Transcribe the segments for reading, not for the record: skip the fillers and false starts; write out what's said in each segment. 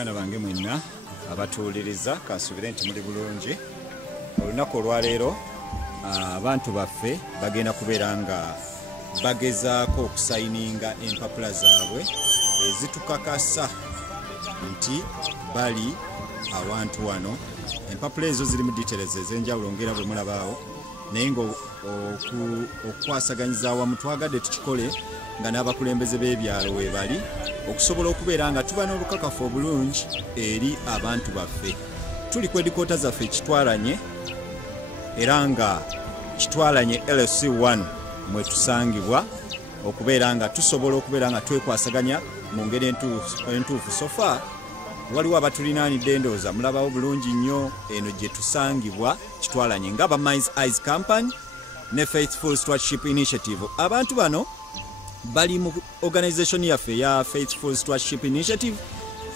baganda bange mwenna abatuuliriza kansubire nti muli bulungi. Olunaku olwaleero abantu baffe bagenda kubeera nga bagezaako okusayininga empapula zaabwe ezitukakasa nti bali awantu wano. Empapula ezo zirimu details ez'enjawulo ngera bwe mulabaawo, naye nga okukwasaganyiza awamu twagadde tukikole nga n'abakulembeze b'ebyalo we bali okusobola okubeera nga tuba n'olukakafu obulungi eri abantu baffe. Tuli ku edikoota zaffe Kitwalanye era nga Kitwalanye LC1 mwe tusangibwa okubeera nga tusobola okubeera nga twekwasaganya mu ngeri entuufu. Sofa waliwo abatulinaanidde ndowooza mulabawo bulungi nnyo eno gye tusangibwa Kitwalanye nga Minds Eyes Company ne Faithful Stewardship Initiative. Abantu bano bali mu organisation yaffe ya Faithful Stewardship Initiative,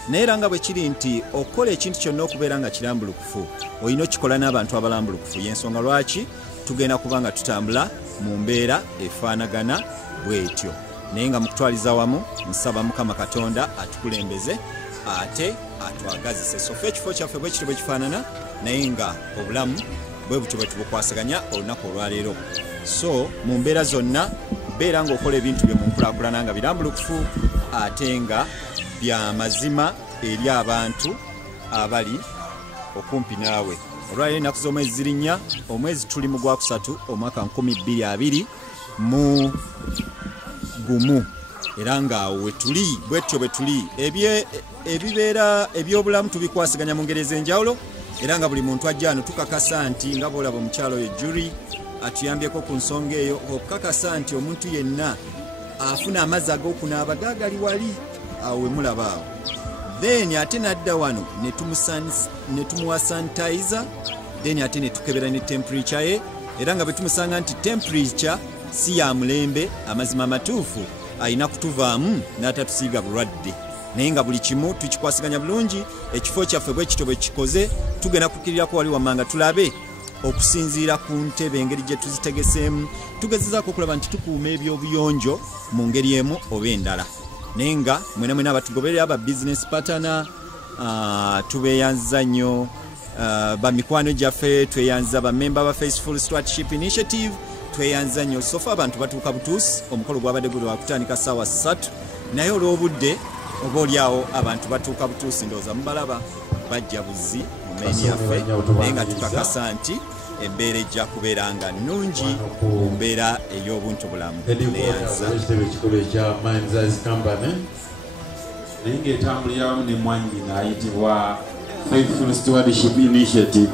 naye era nga bwe kiri nti okukola ekintu kyonna okubeera nga kirambulukufu olina okikola n'abantu abalambulukufu. Y'ensonga lwaki tugenda kuba nga tutambula mu mbeera efaanagana bw'etyo, naye nga mu kutwaliza wamu nsaba Mukama Katonda atukulembeze ate atwagazise. Sofa ekifo kyaffe bwe kityo bwe kifaanana, naye nga obulamu bwe butyo bwe tubukwasaganya olunaku olwaleero. So mu mbeera zonna beera ng'okola ebintu bye mu nkulaakulana nga birambulukufu ate nga bya mazima eri abantu abali okumpi naawe. Olwaleero ennaku z'omwezi ziri nnya, omwezi tuli mu Gwakusatu omwaka 2020 mu gumu, era ng'awo we tuli bwetyo bwe tuli. Ebibeera eby'obulamu tubikwasiganya mu ngeri ez'enjawulo, era nga buli muntu ajja wano tukakasa nti nga bw'olaba omukyalo oyo Jury atuyambyeko ku nsonga eyo okukakasa nti omuntu yenna afuna amazzi ag'okunaaba gaagali wali awo we mulaba awo. Then ate n'adda wano ne tumuwa sanitizer, then ate ne tukebera ne temperature ye, era nga bwe tumusanga nti temperature si ya mulembe, amazima amatuufu ayina kutuvaamu n'atatusiiga bulwadde, naye nga buli kimu tukikwasiganya bulungi. Ekifo kyaffe bwe kityo bwe kikoze tugenda kukirirako wali wammanga tulabe okusinziira ku ntebe engeri gye tuzitegeseemu, tugezezaako okulaba nti tukuuma ebyobuyonjo mu ngeri emu oba endala. Naye nga mwena mwena abatugoberera aba business partner tubeeyanza nnyo, bamikwano gyaffe tweyanza, bamemba ba Faithful Stewardship Initiative tweyanza nnyo. Sofa abantu batuuka butuusi, omukolo gwabadde guli wakutandika ssaawa 3, naye olw'obudde oba oliawo abantu batuuka butuusi ndowooza mubalaba bajja buzi mu meeni yaffe, naye nga tukakasa nti embeera ejja kubeera nga nnungi mu mbeera ey'obuntu bulamu. Neyanza ekikolo ekya Minds Eyes Company naye ng'etambulira wamu ne mwanyi ayitibwa Faithful Stewardship Initiative.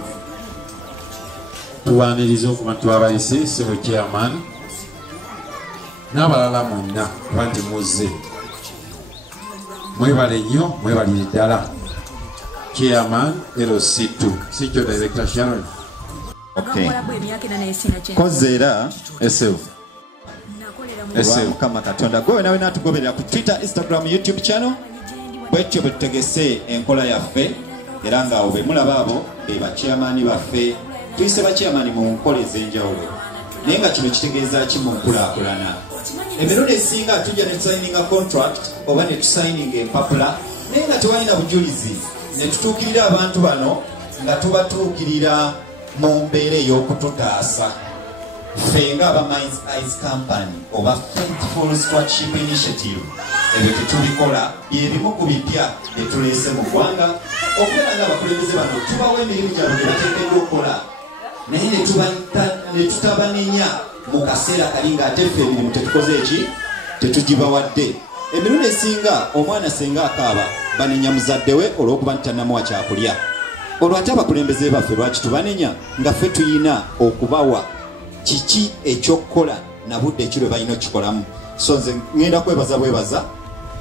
Tuwaaniriza okuba twabayise Sebo Chairman n'abalala mwenna kuba nti muzze, mwebale nnyo, mwebalire ddala. Chairman LC2 Senior Director Sharon. Okay. Kozeera Eseu Mukama Katonda gwe nawe natugoberera ku Twitter, Instagram, YouTube channel bwetyo bwe tutegese enkola yaffe, era nga awo be mulaba abo be bachairman baffe. Tuyise bachairman mu nkola ez'enjawulo, naye nga kino kitegeeza ki mu nkulaakulana. Emirundi esinga tujja ne tusayininga contract oba ne tusayininga empapula, naye nga tewalina bujulizi, ne tutuukirira abantu bano nga tubatuukirira mu mbeera ey'okututaasa. Ffe nga aba Minds Eyes Company oba Faithful Stewardship Initiative, ebyo tetubikola byebimu ku bipya bye tuleese mu ggwanga, okubeera ng'abakulembeze bano tubawo emirimu gyabwe gye bateekeddwa okukola, naye ne tutabanenya mu kaseera kali ng'ate ffe emirimu tetukoze eki, tetugibawadde. Emirundi esinga omwana senga akaaba banenya muzadde we olw'okuba nti tannamuwa kyakulya. Olwo ate abakulembeze baffe lwaki tubanenya nga ffe tuyina okubawa kiki ekyokukola na budde ekiro balina okikolamu. So nze ngenda kwebaza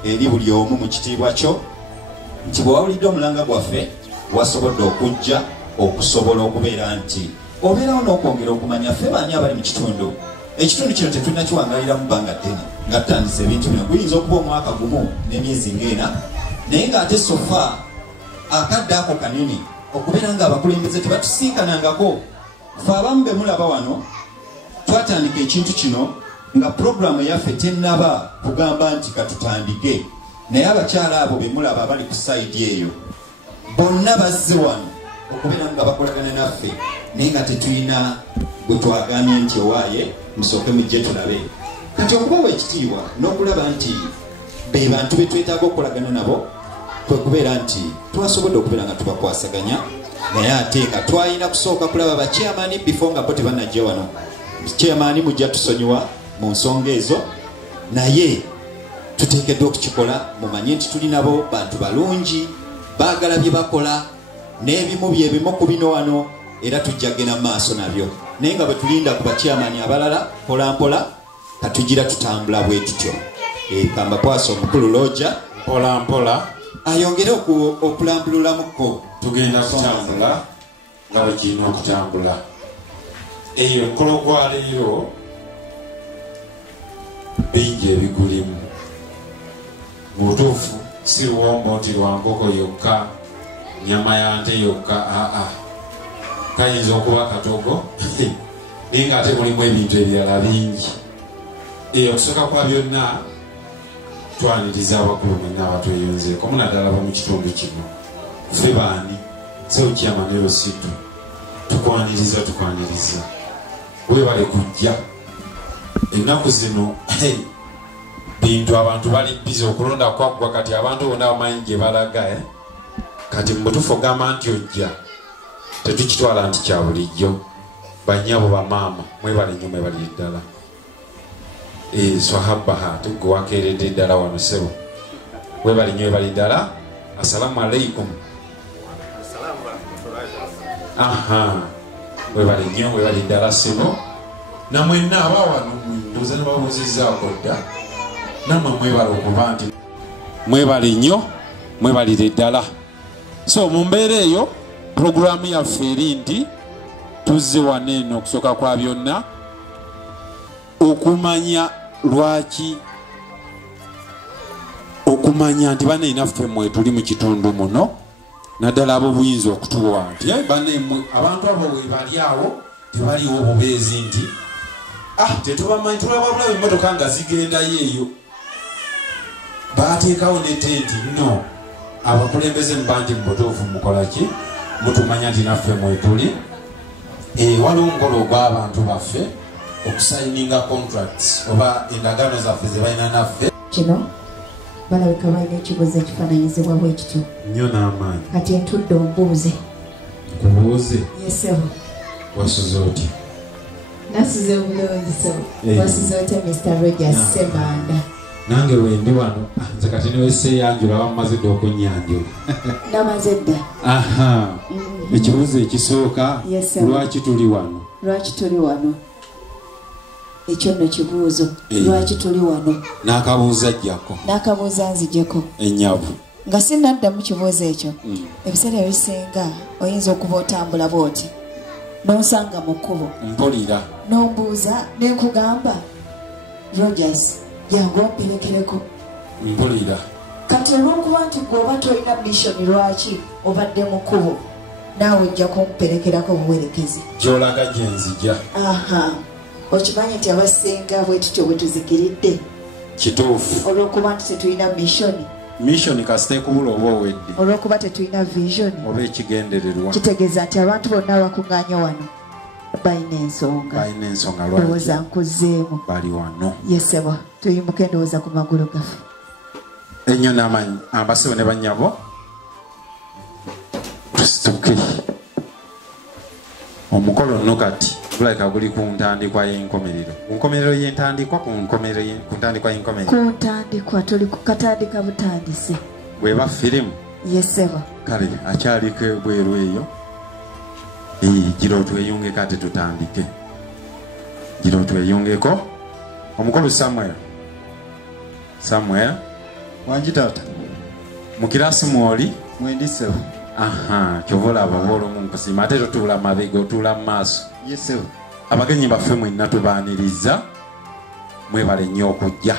eri buli omu mu kitiibwa kyo nti bwe wawulidde omulanga gwaffe wasobodde okujja okusobola okubeera nti obeerawo n'okwongera okumanya ffe baani abali mu kitundu. Ekitundu kino tetulina kiwangalira mu bbanga ddene nga tutandisa ebintu bino. Guyinza okuba omwaka gumu n'emyezi ng'ena, naye ng'ate sofa akadde ako kanene okubeera ng'abakulembeze tebatusinkanangako. Ffe abamu be mulaba wano twatandika ekintu kino nga puroguramu yaffe tennaba kugamba nti katutandike, naye abakyala abo bemulaba abali ku sayidi eyo bonna bazze wano okubeera nga bakolagana naffe naye nga tetulina bwe twagambye nti owaaye musooke mujje tulabe kati okubawa ekitiibwa n'okulaba nti be bantu be twetaaga okukolagana nabo kwe kubeera nti twasobodde okubeera nga tubakwasaganya naye ate nga twalina kusooka kulaba bakyamaani before nga bo tebanajja wano kyamaani mujja tusonyiwa mu nsonga ezo naye tuteekeddwa okukikola mumanye nti tulinabo bantu balungi baagala bye bakola n'ebimu byebimu ku bino wano era tujja genda mu maaso nabyo naye nga bwe tulinda ku bakyamaani abalala mpolampola katugira tutambula bwe tutyo kamba kwasa omukulu Lojja mpolampola ayongere okulambululamuko tugenda kutambula nga bwe kirina okutambula eyo omukolo gwa leero bingi ebigulimu mu butuufu si luwombo nti lwa nkoko yokka nyama ya nte yokka kayinza okuba katogo naye nga ate mulimu ebintu ebirala bingi okusooka kwa byonna twaniriza abakulu mwenna abatweyonzeeko munaddala ba mu kitundu kino ffe baani seukyamaneero situ tukwaniriza webale kujja ennaku zino bintu abantu bali bizi okulonda kwaggwa kati abantu bonna bamanyi gye balaga kati mubutuufu ogamba nti ojja tetukitwala nti kya bulijjo banyabo bamaama mwebale nnyo mwebalire ddala swahabaha tugwe wakeeredde ddala wano sebo webale nnyo webali ddala assalamu alaikum webale nnyo webali ddala sebo namwenna aba wano ndoza ne babuuzizzaako dda nammwe mwebale okuba nti mwebale nnyo mwebalire ddala so mu mbeera eyo puroguraamu yaffe eri nti tuzze wano eno okusooka kwa byonna okumanya lwaki okumanya nti bane naffe mwe tuli mu kitundu muno naddala abo buyinza okutuwa nti bane mwe abantu abo we bali awo tebaliwo obubeezi nti tetubamanyi tulaba bulabe emmotoka nga zigendayo eyo baateekawo ne tenti no abakulembeze muba nti mubutuufu mukolaki mutumanya nti naffe mwe tuli waliwo omukolo ogw'abantu baffe okusayininga contracts oba endagaano zaffe ze balina naffe kino balabika balina ekibuuzo ekifaananyizibwa bwe kityo nnyo n'amaanyi kati entudde ombuuze kubuuze yesebo wasuze oti nasuze obulungi sebo wasuze oti Mr. Rogers Semanda nange wendi wano nze kati niweseeyanjula wamazidde okunyanjula namaze dda ekibuuzo ekisooka lwaki tuli wano ekyo nno kibuuzo lwaki tuli wano n'akabuuzo ajjako n'akabuuzo anzijeko enyavu nga sinnaddamu kibuuzo ekyo ebiseera ebisinga oyinza okuba otambula bw'oti n'onsanga mu kkubo mpulira n'ombuuza n'enkugamba Rogers jangu omperekereko mpulira kati olw'okuba nti gweoba tolina missoni lwaki obadde mu kkubo naawe ojja kumperekerako obuwerekezi gy'olaga gye nzija okimanyi nti abasinga bwe tutyo bwe tuzikiridde kituufu olw'okuba nti tetulina missoni kasiteekubula oba owedde olw'okuba tetulina vision oba ekigendererwa kitegeeza nti abantu bonna abakuŋŋaanye wano balina ensonga ndowooza nkuzzeemu bali wano yesebo tuyimuke ndowooza ku magulu gaffe ennyo n'amanyi ambasebo ne bannyabo tusituke omukolo nno kati gulabika guli ku ntandikwa y'enkomerero ku nkomerero y'entandikwa ku ntandikwa y'enkomerero ku ntandikwa tuli ku katandika butandise bweba firimu yesebo kale akyaliko ebweru eyo gira otweyungeko ate tutandike gira otweyungeko omukulu Samuel wangi taata mu kirasi mwoli mwendisebo kyova olaba bw'olumu nkusima ate totuula mabega otuula mu maaso yesebo abagenyi baffe mwenna tubaaniriza mwebale nnyo okujja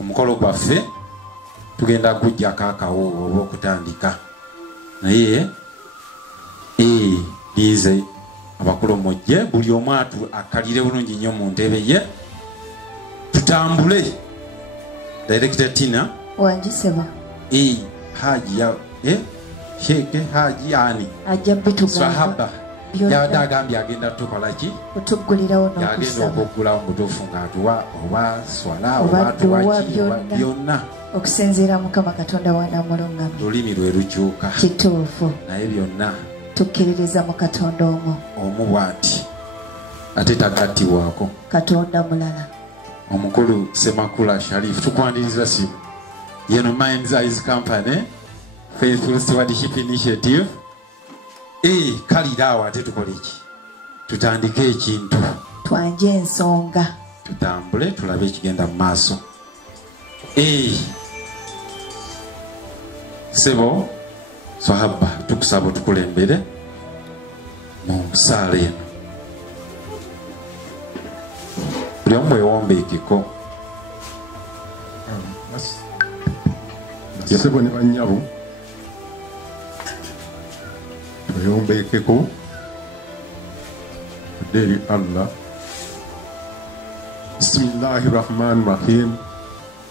omukolo gwaffe tugenda kuggyako akawo oba okutandika naye lize abakulu mujje buli omu akalire bulungi nnyo mu ntebe ye tutambule Director Tina wanjiseba haji ya sheke haji ani ajja bitugamba sahaba yabadde agambye agenda tukola ki otugulirawo yagenda okugulawo mutuufu ng'atuwa oba swala oba atuwa ki byonna okusinziira Mukama Katonda w'anaamulungamye. lulimi lwe lukyuka kituufu naye byonna tukkiririza mu Katonda omu bw'ati ate tagattibwako Katonda mulala. omukulu Semakula Sharif tukwaniriza simu yeno Mind's Eyes Company Faithful Stewardship Initiative kaliraawo ate tukole ki tutandike ekintu twanje ensonga tutambule tulabe ekigenda mu maaso sebo sahaba tukusaba tukulembere mu nsaala eno buli omu wewombeekeko sebo ne bannyabo tweyombeekeko tudde eri Allah. Bismillahi rahmani rahim.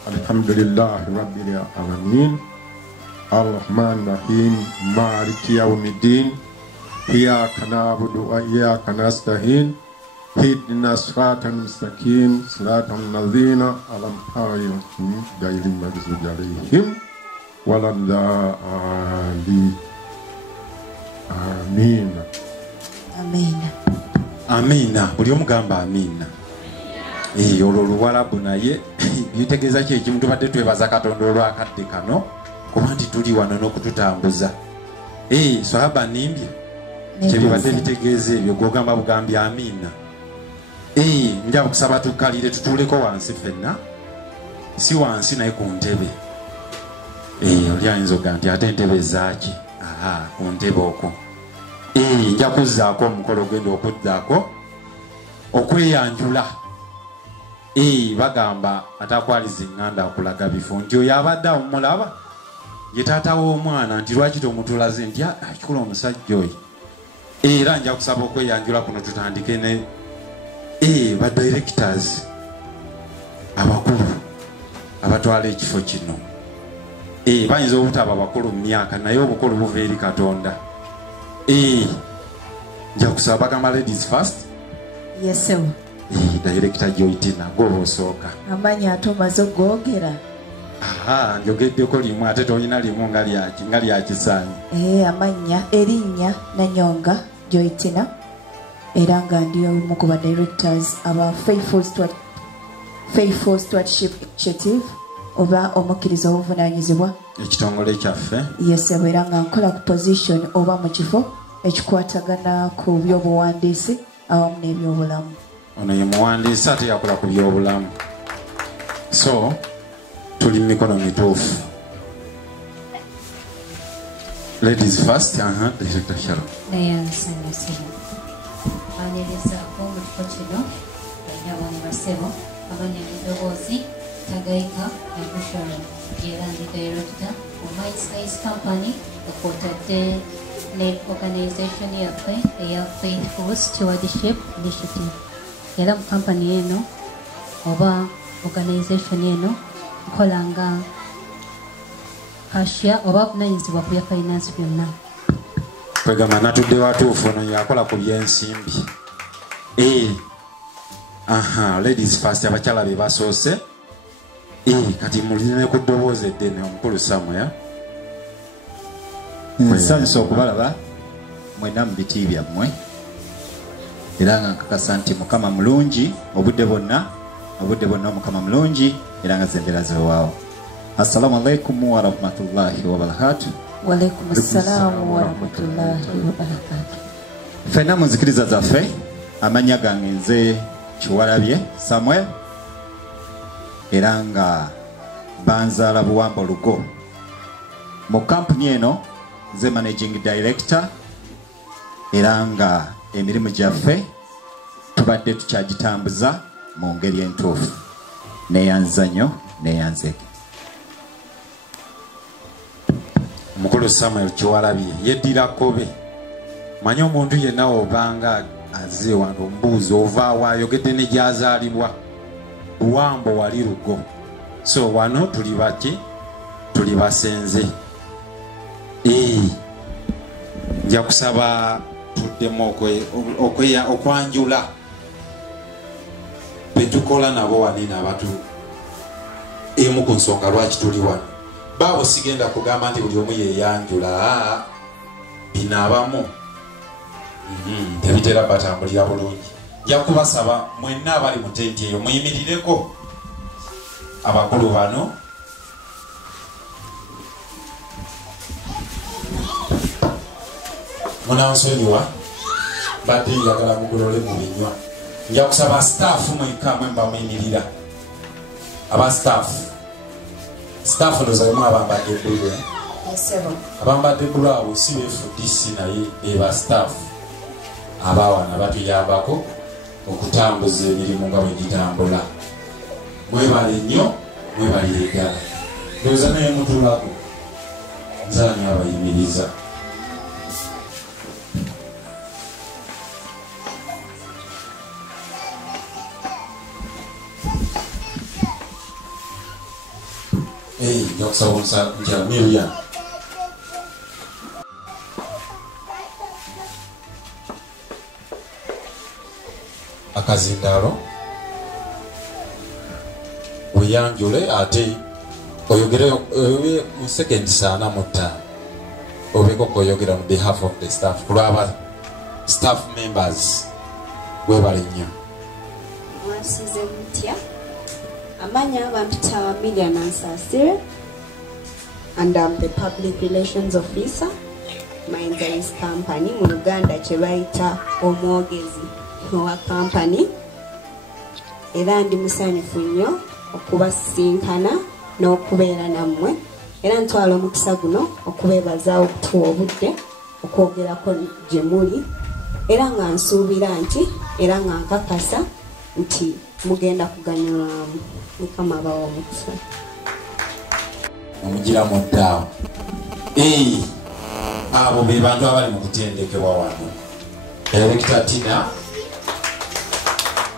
Alhamdulillahi rabbil alamin. Ar-Rahman Rahim. Maliki yawmiddin. Iyyaka na'budu wa iyyaka nasta'in. Ihdina siratal mustaqim. Siratal ladzina an'amta alaihim ghayril maghdubi alaihim waladdallin. Amina. Amina. Amina. Buli omugamba amina. Olwo Luwarabu naye bitegeeza ki ekimu tubadde twebaza Katonda olwakadde kano kuba nti tuli wano n'okututambuza. Sahaba nimbye kyebibadde bitegeeza ebyo gwogamba bugambye amina. Nja kusaba tukalire tutuuleko wansi ffenna, si wansi naye ku ntebe. Oli ayinza oga nti ate entebe zaaki ku ntebe okwo. Nja kuzzaako omukolo gwenda okuddaako okweyanjula. Bagamba atakwaliza eŋŋanda akulaga bifo nti oyo abadde omulaba ye taata w'omwana nti lwaki tomutulaze nti akikola omusajja oyo. Era nja kusaba okweyanjula kuno tutandike ne ba directors abakulu abatwala ekifo kino. Bayinza obutaba bakulu mu myaka naye obukulu buva eri Katonda. Nja kusaba bagamba ladies first. Yes sir. Director Joytina goba osooka. Amanya atumaze ogwogera. Njogeddeko limu ate tolina limu nga lyakisaanyi. Amanya erinnya Nanyonga Joytina era nga ndi omu ku ba directors aba Faithful Stewardship Initiative oba omukkiriza obuvunaanyizibwa ekitongole kyaffe. Yes era nga nkola ku position oba mu kifo ekikwatagana ku byobuwandiisi awamu n'ebyobulamu. Ono ye muwandiisi ate yakola ku byobulamu. So tuli mu mikono mituufu. Ladies first. Director Sharon. Banirizaako mu kifo kino banyabani basebo abanyamidoboozi Tagayika Nakushara era ndi director wa Mind's Eyes Company okwotadde ne organization yaffe eya Faithful Stewardship Initiative. Era mu company eno oba organization eno nkola nga cashier oba vunanyizibwa ku bya finance byonna. Kwegamba natudde watuufu ono yakola ku byensimbi. Ladies first abakyala be basoose. Kati mulina ku ddoboozi eddene omukulu Samuel. Nsanyusa okubalaba mwena mu biti byammwe era nga nkakasa nti Mukama mulungi obudde bonna Mukama mulungi era nga zembera zewaawo. Assalamu alaikum wa rahmatullahi wa barakatuh. Wa alaikum assalamu wa rahmatullahi wa barakatuh. Ffenna mu nzikiriza zaffe amannya gange nze Kiwalabye Samuel era nga banzaala Buwamba Lugo. Mu kampuni eno nze managing director era nga emirimu gyaffe tubadde tukyagitambuza mu ngeri entuufu neyanzanyo neyanzeke. Mukulu Samuel Kiwalabye yeddirako be. Manyi omuntu yenna obanga azze wano mbuuzi ovaawo ayogedde ne gyazaalibwa Buwambo wali Lugo. So wano tuli baki tuli basenze. Nja kusaba tuddemu okwanjula betukola nabo wanina abatu emu ku nsonga lwaki tuli wano. Baabo sigenda kugamba nti buli omu yeyanjula, bino abamu tebitera batambulira bulungi. Nja kubasaba mwenna abali mu tenti eyo muyimirireko abakulu bano. Munansonyiwa badde njagala mugolole mu binywa. Nja kusaba staafu mwekka mwemba muyimirira. Aba staafu ndozalimu abambadde bbulu. Abambadde bbulu abo si beefudisi naye beba staafu abawana batuyambako okutambuza emirimu nga bwe gitambula. Mwebale nnyo, mwebalire ddala. Ndowooza naye mutulako nzanyi abayimiriza. Nja kusaba nja Miriam. Akazindaalo weyanjule ate oyogere mu second sana mutta obeko koyogera on behalf of the staff kulaba staff members webale nnyo. Mwasize mutya amanya bampita Million Ansasire and I'm the public relations officer. Mind is company mu Uganda kye bayita omwogezi wa company. Era ndi musanyufu nnyo okubasinkana n'okubeera nammwe. Era ntwala omukisa guno okubeebaza okutuwa obudde okwogerako gye muli. Era nga nsuubira nti era nga nkakasa nti mugenda kuganyulwamu. Mukama abawa omukisa. Omugira mu ddaawo. Abo be bantu abali mu kutendekebwa wano. Director Tina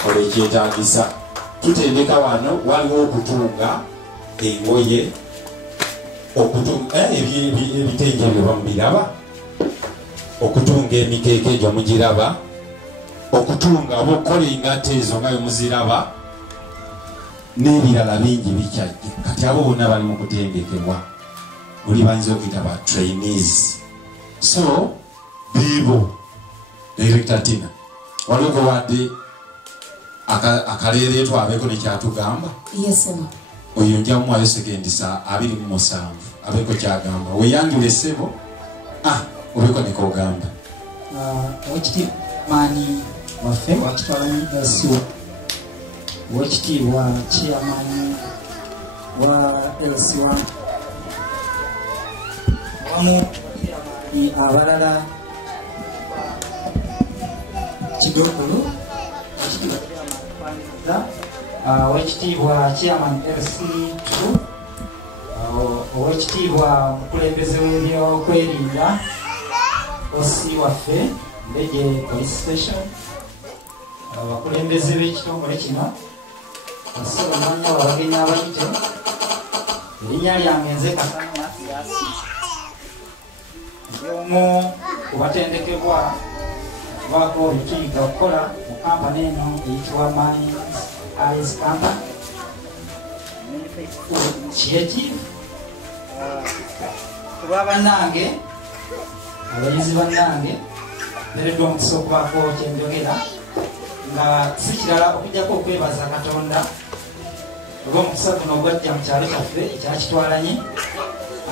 olekyetaagisa tutendeka wano waliwo okutunga engoye okutunga ebitenje bye bamubiraba, okutunga emikeeke egyo mugiraba, okutunga obukola engato ezo nga bemuziraba n'ebirala bingi bikyajja. Kati abo bonna bali mu kutendekebwa oli bayinza okuyita ba trainees. So bibo Director Tina waliwo gwe wadde akaleere twabeko nekyatugamba. Yes sir. Oyo nja muwayo sekendisa 27 abeko kyagamba weyanjule ssebo obeko nekogamba. Ekitiibwa waffe wakitwalanyi LC1 wekitiibwa chairman wa LC1 wamu abalala Kidokolo owekitiibwa chairman LC2 owekitiibwa omukulembeze w'ebyokwerinda OC waffe Mbeje Police Station, abakulembeze b'ekitongole kino basaba mwanya wabagenyi abayite erinnya lyange nze Kasanya Siasi omu kubatendekebwa kubaako ebituyiga okukola mu kampani eno eyitibwa Mines Eyes Company Initiative. Kuba bannange abayizi bannange nereddwa omukisa okubaako kyenjogera nga si kirala okujjako okwebaza Katonda olw'omukisa guno ogwajja mu kyalo kyaffe ekyakitwalanyi,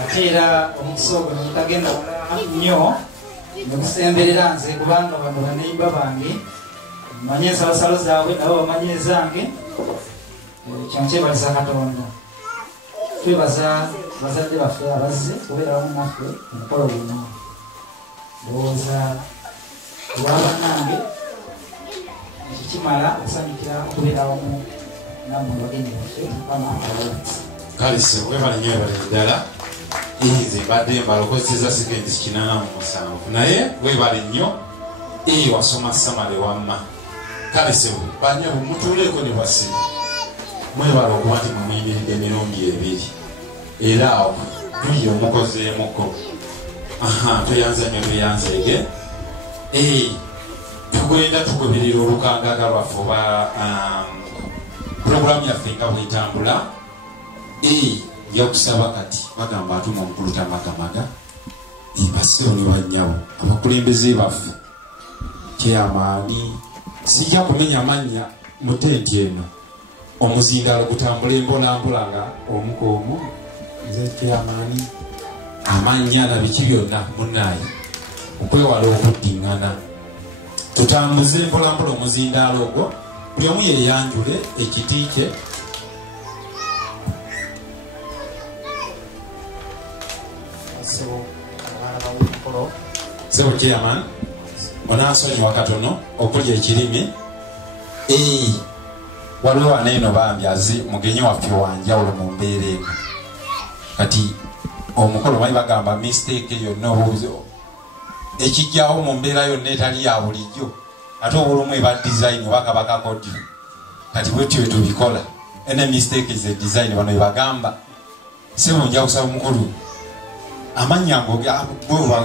ate era omukisa ogwo negutagenda nnyo negusemberera nze kubanga bano baneiba bange manye ensalosalo zaabwe nabo bamanye ezange. Kyankyebaliza Katonda, twebaza bazadde baffe abazze kubeera wamu naffe omukolo guno. Ndowooza olwabannange ekyo kimala okusanyukira okubeera wamu nammwe bagenyi baffe Mukama abalonzi. Kale se webale nnyo ebale ddala. Nze mbadde mbalokozesa sekendi 87 naye webale nnyo wasoma samale wamma. Kale se banyabo mutuuleeko ne basiba mwebale okuba nti mumuyimiridde emirundi ebiri era awo tuye omukozeemuko tuyanzege tugenda tugoberera olukangaga lwaffe oba puroguramu yaffe nga bwetambula yakusaba kati bagamba atuma omukulu Tamagamaga basiro ne bannyabo abakulembeze baffe kyamaani sijja kumenya mannya mu tenti eno omuzindalo gutambula embolambola nga omukomu nze kyamaani amannya na biki byonna munnaye okwewala okuddiŋŋana tutambuze empolampola omuzindalo ogwo buli omu yeyanjule ekiti kye sebo chairman onansonyiwa katono okulya ekirimi waliwo waneeno bambi azi mugenyi waffe wanjawulo mu mbeera eno kati omukolo bali bagamba mistake yonna obuuzi ekijjawo mu mbeera yonna etali ya bulijjo ate obulumu eba design wakabaka kodi kati bwetyo tubikola ene mistake ze design bano ebagamba sebo nja kusaba omukulu amanya ngo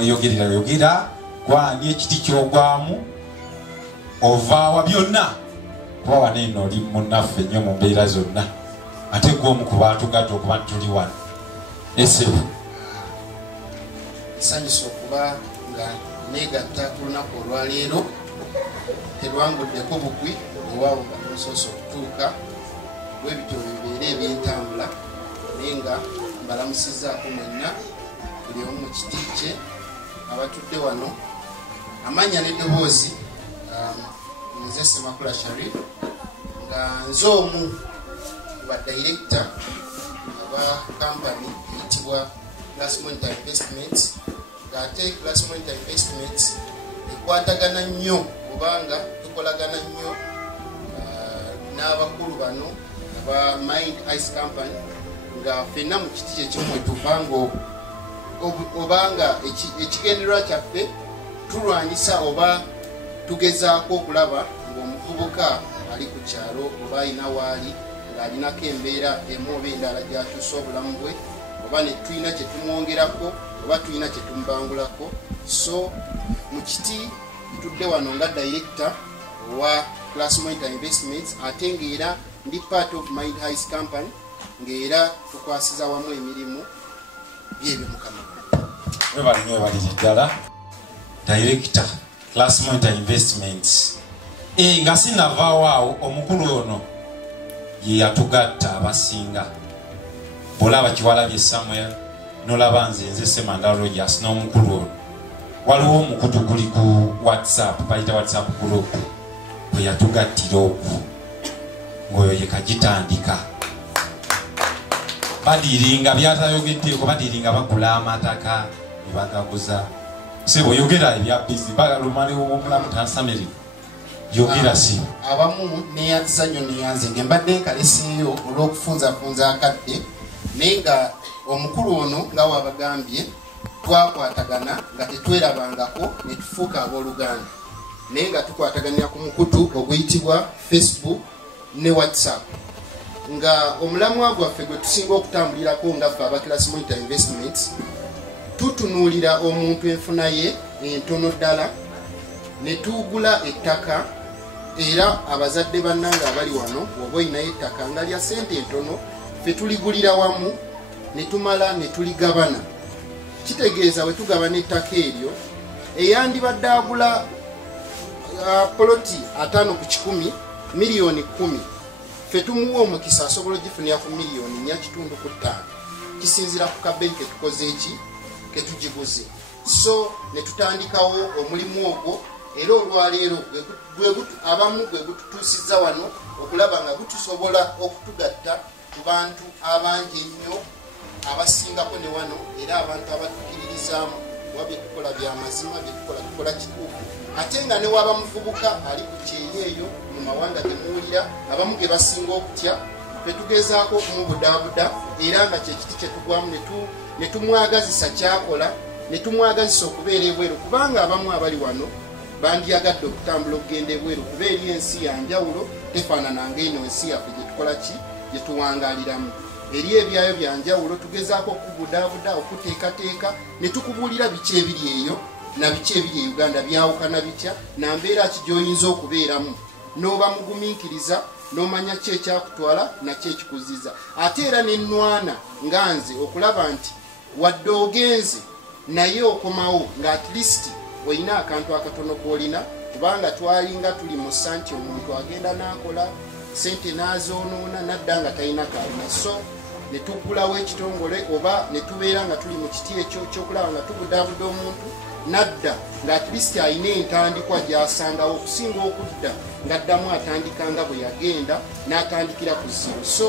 yogerera gwani ekiti kyogwamu ovaawa byonna kuba waneeno oli munnaffe nnyo mu mbeera zonna ate gwomu ku baatugadde okuba tuli wano esebo nsanyusa okuba nga negatta ku lunaku olwaleero terwanguddeko bugwi ewaawo nga tosoose okutuuka bwe bityo bibeere ebyentambula naye nga mbalamusizzaako mwenna buli omu mu kiti kye abatudde wano amanya n'eddoboozi nze Semakula Sharif nga nze omu wa director aba company eyitibwa Glassmonitor Investments ng'ate Glassmonitor Investments ekwatagana nnyo kubanga tukolagana nnyo n'abakulu bano aba Mind Ice Company nga ffenna mu kiti kye kimu etuvanga obanga ekigendererwa kyaffe tulwanyisa oba tugezaako okulaba ng'omuvubuka ali ku kyalo oba alina waali ng'alinako embeera emu oba endala gyatuusa obulamu bwe oba ne tulina kye tumwongerako oba tulina kye tumubangulako so mu kiti tutudde wano nga director owa Glassmonitor Investments ate ng'era ndi part of Mind Ice Company ng'era tukwasiza wamu emirimu byebyo mukama webalinyo ddala director Glassmonitor Investments nga sinavaawo awo omukulu ono ye yatugatta abasinga bwolaba Kiwalabye Samuel nolaba nze Semanda Rogers n'omukulu ono waliwo omukutu guli ku WhatsApp bayita WhatsApp group bwe yatugattira okwo ng'oyo ye kagitandika badiringa byatayogeddeeko badiringa bagula amataka nebagaguza sebo yogera ebya bizi balumaliwo omulamu tasamirivu yogera si abamu neyanziza nnyo neyanze nge mbadde nkaleseeyo olw'okufunzafunza akadde naye nga omukulu ono nga wabagambye twakwatagana nga tetwerabangako ne tufuuka abooluganda naye nga tukwataganira ku mukutu oguyitibwa Facebook ne WhatsApp nga omulamwa gwaffe gwe tusinga okutambulirako nga ffe aba Glassmonitor Investments tutunuulira omuntu enfuna ye entono ddala ne tugula ettaka era abazadde bannanga abali wano oba olinayo ettaka nga lya ssente entono ffe tuligulira wamu ne tumala ne tuligabana kitegeeza bwe tugabana ettaka eryo eyandibadde agula poloti 5 ku 10 miliyoni 10 ffe tumuwa omukisa asobola ogifunira ku miliyoni 4.5 kisinzira ku kabenki ketukoze eki ketugiguze so ne tutandikawo omulimu ogwo era olwaleero abamu gwe gututuusizza wano okulaba nga gutusobola okutugatta ku bantu abangi ennyo abasingako ne wano era abantu abatukiririzaamu kuba byetukola byamazima byetukola kituufu ate nga ne waba muvubuka ali ku kyeyo eyo mu mawanga gemuwulira abamu ge basinga okutya tetugezaako okumubudaabuda era nga kyekiti kyetugwamu ne tumwagazisa kyakola ne tumwagazisa okubeera ebweru kubanga abamu abali wano bandyagadde okutambula okugenda ebweru kuba eri ensi yanjawulo tefaanana ng'eno ensi yaffe gyetukola ki gyetuwangaaliramu eri ebyayo byanjawulo tugezaako okubudaabuda okuteekateeka ne tukubuulira biki ebiri eyo na biki ebiri e Uganda byawukana bitya na mbeera ki gy'oyinza okubeeramu n'oba mugumiikiriza n'omanya ki ekyakutwala nakyo ekikuziza ate era n'ennwana nga nze okulaba nti wadde ogenze naye okomawo nga at least olina akantu akatono k'olina kubanga twalinga tuli mu santi omuntu agenda n'akola sente n'azoonoona nadda nga talina kalina so ne tuggulawo ekitongole oba ne tubeera nga tuli mu kiti ekyo kyokulaba nga tubudaabuda omuntu nadda nga at least alina entandikwa gy'asangawo okusinga okudda ng'addamu atandika nga bwe yagenda n'atandikira ku zero so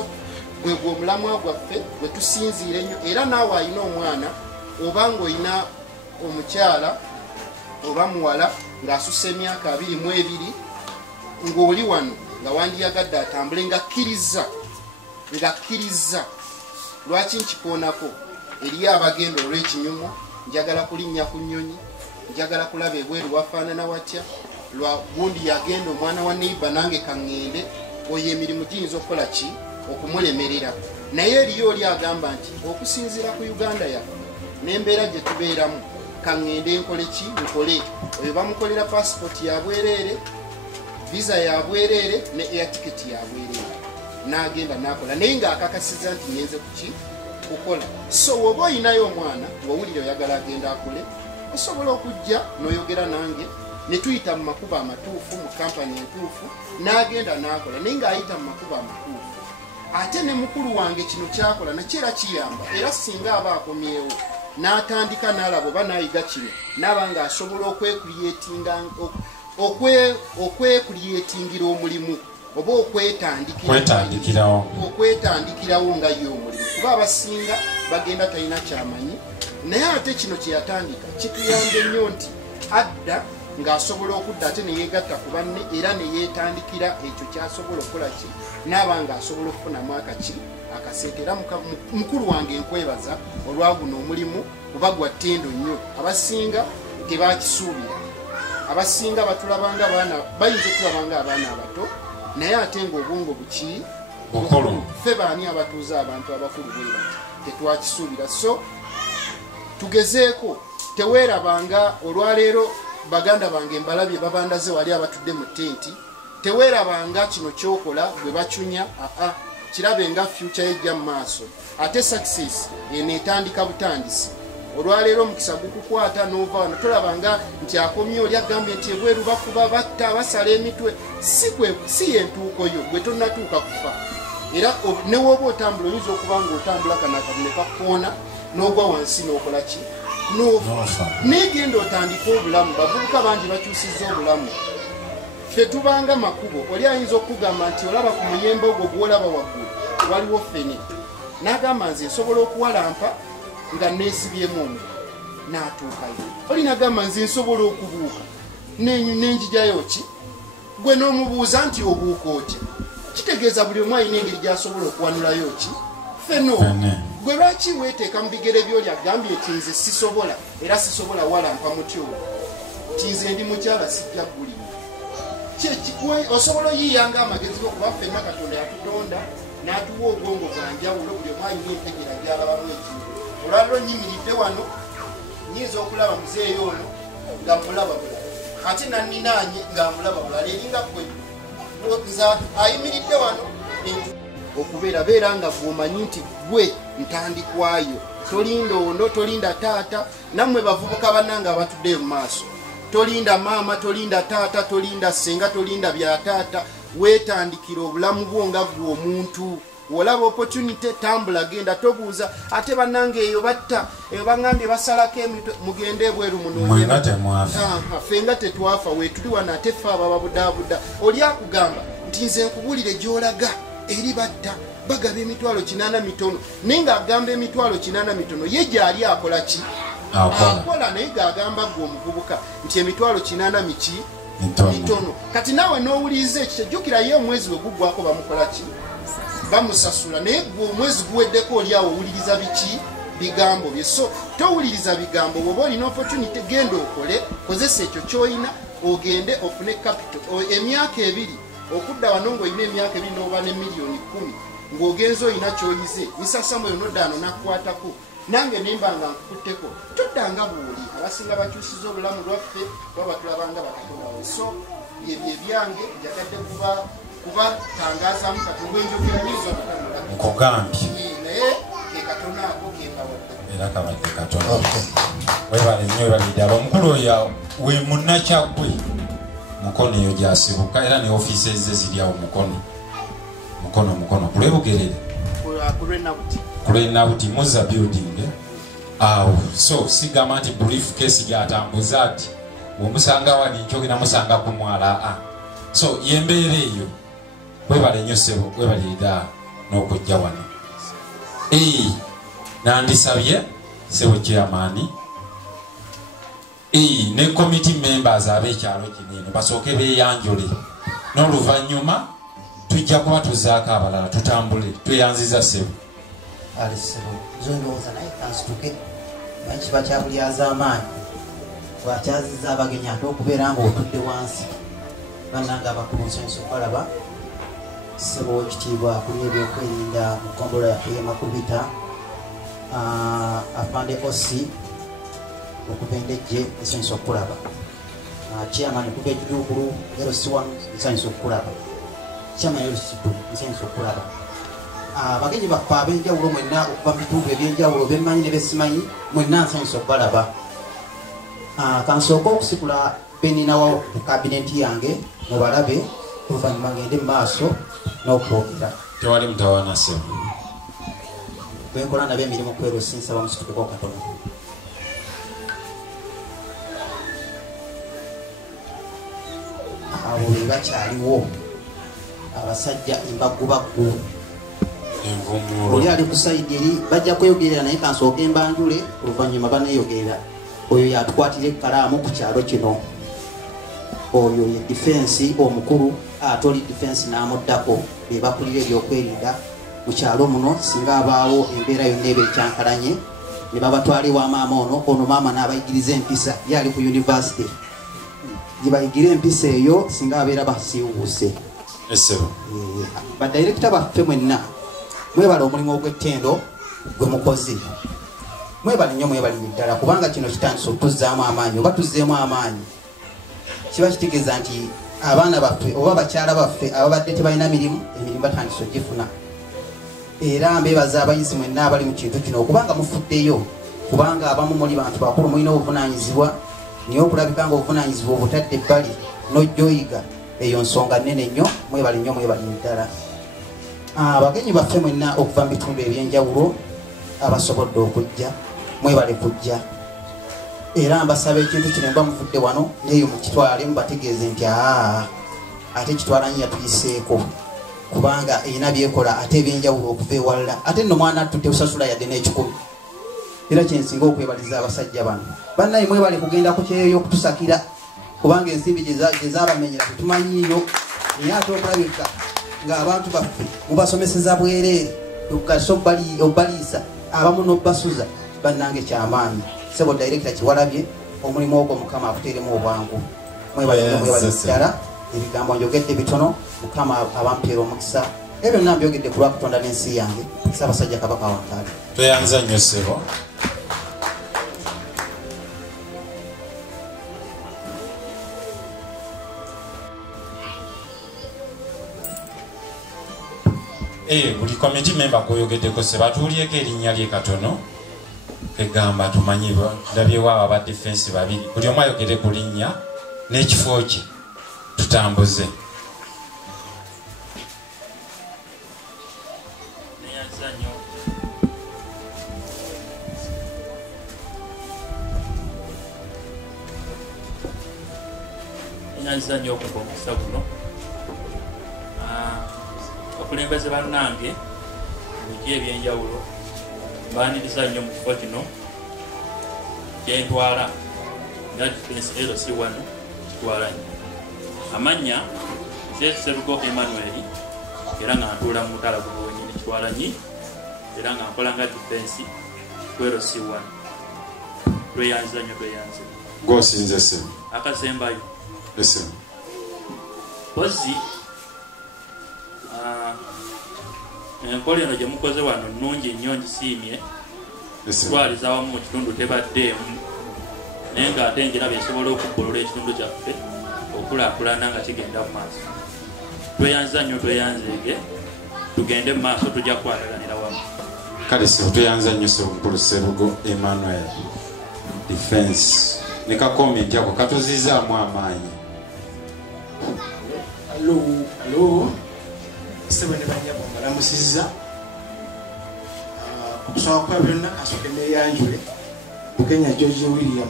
gwe gwe omulamwa gwaffe gwe tusinziira ennyo era naawe alina omwana oba ng'olina omukyala oba muwala ng'asusa emyaka 22 ng'oli wano nga wandiyagadde atambule nga kkiriza lwaki nkikoonako eriyo abagenda olw'ekinyumu njagala kulinnya ku nnyonyi njagala kulaba ebweru wafaanana watya lwa gundi yagenda omwana wa neiba nange kaŋŋende oyo emirimu giyinza okukola ki okumulemerera naye eriyo oli agamba nti okusinziira ku Uganda yaffe n'embeera gye tubeeramu kaŋŋende nkole ki nkole oyo bamukolera pasipoti ya bwereere visa ya bwereere ne air ticket ya bwereere n'agenda n'akola naye ng'akakasiza nti ngenze kuki kukola so woba oyinayo omwana wawulire oyagala agenda akole osobola okujja n'oyogera nange ne tuyita mu makubo amatuufu mu kampani entuufu n'agenda n'akola naye ng'ayita mu makubo amatuufu ate ne mukulu wange kino kyakola nakyo era kiyamba era singa aba akomyewo n'atandika n'alaba oba n'ayiga kino n'aba ng'asobola okwekuriyetingira omulimu oba okwetandikirawo nga ye omulimu kuba abasinga bagenda talina kyamanyi naye ate kino kyeyatandika kituyambe nnyo nti adda ng'asobola okudda ate neyeegatta ku banne era neyeetandikira ekyo kyasobola okukola ki n'aba ng'asobola okufunamu akasente era mukulu wange nkwebaza olwaguno omulimu kuba gwa ttendo nnyo abasinga tebakisuubira abasinga batulabanga abaana bayinza okulabanga abaana abato naye ate ng'obwongo buki bukulu ffe baani abatuuza abantu abakulu bwe bati tetwakisuubira so tugezeeko teweerabanga olwaleero baganda bange mbalabye babandaze wali abatudde mu tenti teweerabanga kino kyokola bwe bacunya kirabe nga future yejja mu maaso ate success eneetandika butandisi olwaleero omukisa gukukwata n'ova wano tolabanga nti akomye oli agambye nti ebweru bakuba batta basala emitwe si yentuuko yo gwe tonnatuuka kufa era newoba otambula oyinza okuba nga otambula kanakabune kakukoona n'ogwa wansi n'okola ki n'ofa negenda otandika obulamu bavubuka bangi bakyusizza obulamu ffe tubanga makubo oli ayinza okugamba nti olaba ku muyembe ogwo gwolaba waggulu waliwo ffene n'agamba nze nsobola okuwalampa nga neesibyemu omu n'atuukayo oli nagamba nze nsobola okubuuka nenjijayo ki gwe n'omubuuza nti obuuka otya kitegeeza buli omu alina engeri gy'asobola okuwanulayo ki ffeno gwe lwaki weeteeka mu bigere by'oli agambye nti nze sisobola era sisobola walampa muti ogwo nti nze ndi mukyala sijja gulima osobola oyiyanga amagezi gokuba ffenna katonda yatutonda n'atuwa obwongo bwanjawulo buli omu alina entegera gy'alabamu ekintu olwaliro nyimiridde wano nyinza okulaba muzeeyo ono nga mulaba bulala ate naninaanye nga mulaba bulala eringa gwe ayimiridde wano okubeera nga gwomanyi nti gwe ntandikwayo tolinda ono tolinda taata nammwe bavubuka bannanga abatudde mu maaso tolinda maama tolinda taata tolinda senga tolinda bya taata weetandikira obulamu bwo nga gwe omuntu olaba opportunity tambula genda tobuuza ate bannange eyo batta eyo baŋŋambye basalako emitwe mugende ebweru munoffenga tetwafa weetuli wano ate ffe abababudaabuda oli akugamba nti nze nkubulire gy'olaga eri batta bagaba emitwalo 80 mitono naye ng'agamba emitwalo 80 mitono ye gyali akola ki akola naye g'agamba gwe omuvubuka nti emitwalo 80 mitono kati naawe n'owuliriza ekyo jjukira ye omwezi we guggwako bamukola ki bamusasula naye gwe omwezi guweddeko oli awo owuliriza biki bigambo bye so towuliriza bigambo bwoba olina opportunity genda okole kozesa ekyo ky'olina ogende ofune capital emyaka 2 okudda wano ng'olina emyaka 2 n'oba ne miliyoni 10 ng'ogenza olina kyoyize misasamo yonoddaano nakkwatako nange nembanga nkukutteko toddanga buuli abasinga bakyusiza obulamu lwaffe baba tulabanga bakatonawe so byebye byange njagadde kuba tangaazamu katonda enjogera nizo nkugambye naye kekatona ako kekawadde era kabadde katono webale nnyo webalidde abamukulu oyo we munnakyagwe mukono eyo gyasibuka era ne ofiisi ze ziri awo mukono kulwebugerere kulwenabuti muza building awo so sigamba nti brief case gyatambuza ati wemusanga wali nkyogera musanga ku mwala so yembeera eyo webale nnyo sebo webalidde n'okujja wano nandisabye sebo chairman ne committee members ab'ekyalo kinene basooke beeyanjule n'oluvannyuma tujja kuba tuzaako abalala tutambule tweyanziza sebo alisebo zondowooza naye kansituke naye kiba kyabulyaza amaanyi bwakyaziza abagenyi ate okubeera nga otudde wansi bannanga abakulu nsonyiso okalaba sebo ekitiibwa kuli ebyokwerinda mu ggombolola yaffe y'emakubita afande osi okuva endejje nsonyiso okulaba chairman kuva ekiduukulu LC1 nsonyiso okulaba chairman LC2 nsonyiso okulaba abagenyi baffe ab'enjawulo mwenna okuva mu bitundu ebyenjawulo bemmanyi ne besimanyi mwenna nsonyiso okubalaba kansooka okusikula beninawo ku kabineti yange mubalabe oluvannyuma ngende mu maaso n'okwogera tewali mutawaana sebo bwenkola nabo emirimu kwerusi nsaba musitukeko katono abo be bakyaliwo abasajja embagubaggu oli ali ku saidi eri bajja kweyogerera naye kansooka embanjule oluvannyuma baneeyogerera oyo yatukwatira ekkalaamu ku kyalo kino oyo ye defensi omukulu ate oli defensi n'amuddako be bakulira ebyokwerinda mu kyalo muno singa abaawo embeera yonna eba ekyankalanye ne babatwala ewa maama ono maama n'abayigiriza empisa ye ali ku univesity gye bayigira empisa eyo singa abeera basiiwuuse badirekita baffe mwenna mwebala omulimu ogw'ettendo gwe mukozi mwebali nnyo mwebali ddala kubanga kino kitandisa okutuzzaamu amaanyi oba tuzzeemu amaanyi kiba kitegeeza nti abaana baffe oba bakyala baffe ababadde tebalina emirimu batandisa ogifuna era mbebaza abayizi mwenna abali mu kintu kino okubanga mufuddeyo kubanga abamu muli bantu bakulu mulina obuvunaanyizibwa naye okulabika nga obuvunaanyizibwa obutadde ebbali n'ojjoyiga eyo nsonga nnene nnyo mwebali nnyo mwebali ddala abagenyi baffe mwenna okuva mu bitundu ebyenjawulo abasobodde okujja mwebale kujja era mbasaba ekintu kino mba muvudde wano neeyo mukitwale mubategeeze nti ate kitwalanyi yatuyiseeko kubanga erina byekola ate ebyenjawulo okuva ewalala ate nno mwana atutte usasula yadde n'ekikumi era kyensinga okwebaliza abasajja bano bannaye mwebale kugenda ku kyeyo okutusakira kubanga ensimbi gye zabamenyera tetumanyiiyo naye ate okulabika ng'abantu baffe mubasomeseza bwereere okugasa obbaliisa abamu n'obbasuza bannange kyamaanyi sebo director kiwalabye omulimu ogwo mukama akuteeremu obwangu mwebaliddala ebigambo njogedde bitono mukama abampeera omukisa ebyo byonna mbyogedde ku lwakutonda n'ensi yange Ssaabasajja Kabaka wange tweyanza nnyo sebo buli committee member kwoyogeddeko se batuulyeko erinnya lye katono egamba tumanyi ndabyewo abo aba defense babiri buli omu ayogere ku linnya n'ekifo kye tutambuze enyanziza nnyo okuva omukisa guno abakulembeze bannange bujja ebyenjawulo mbaaniriza nnyo mu kifo kino kyentwala nga defense LC1 kitwala nnyo amannya Serugo Emmanuel era nga ntuula mu mutala guno wenyini kitwala nyi era nga nkola nga defense ku LC1 tweyanziza nnyo tweyanze gwosinze se akasembayo ese pozi enkola eno gye mukoze wano nnungi nnyo ngisiimye twaliza wamu mu kitundu tebaddeemu naye ng'ate njiraba esobola okubbulula ekitundu kyaffe okulaakulana nga kigenda mu maaso. Tweyanza nnyo tweyanzeege tugende mu maaso tujja kwalaganira wamu. Kale sebo tweyanza nnyo Ssebunkulu Sserugo Emmanuel Defense ne kakomenti ako katuzizaamu amaanyi. Alo sebo ne banyabo mbalamusizza okusoma kwa byonna kasooke neyanjule Bukenya George William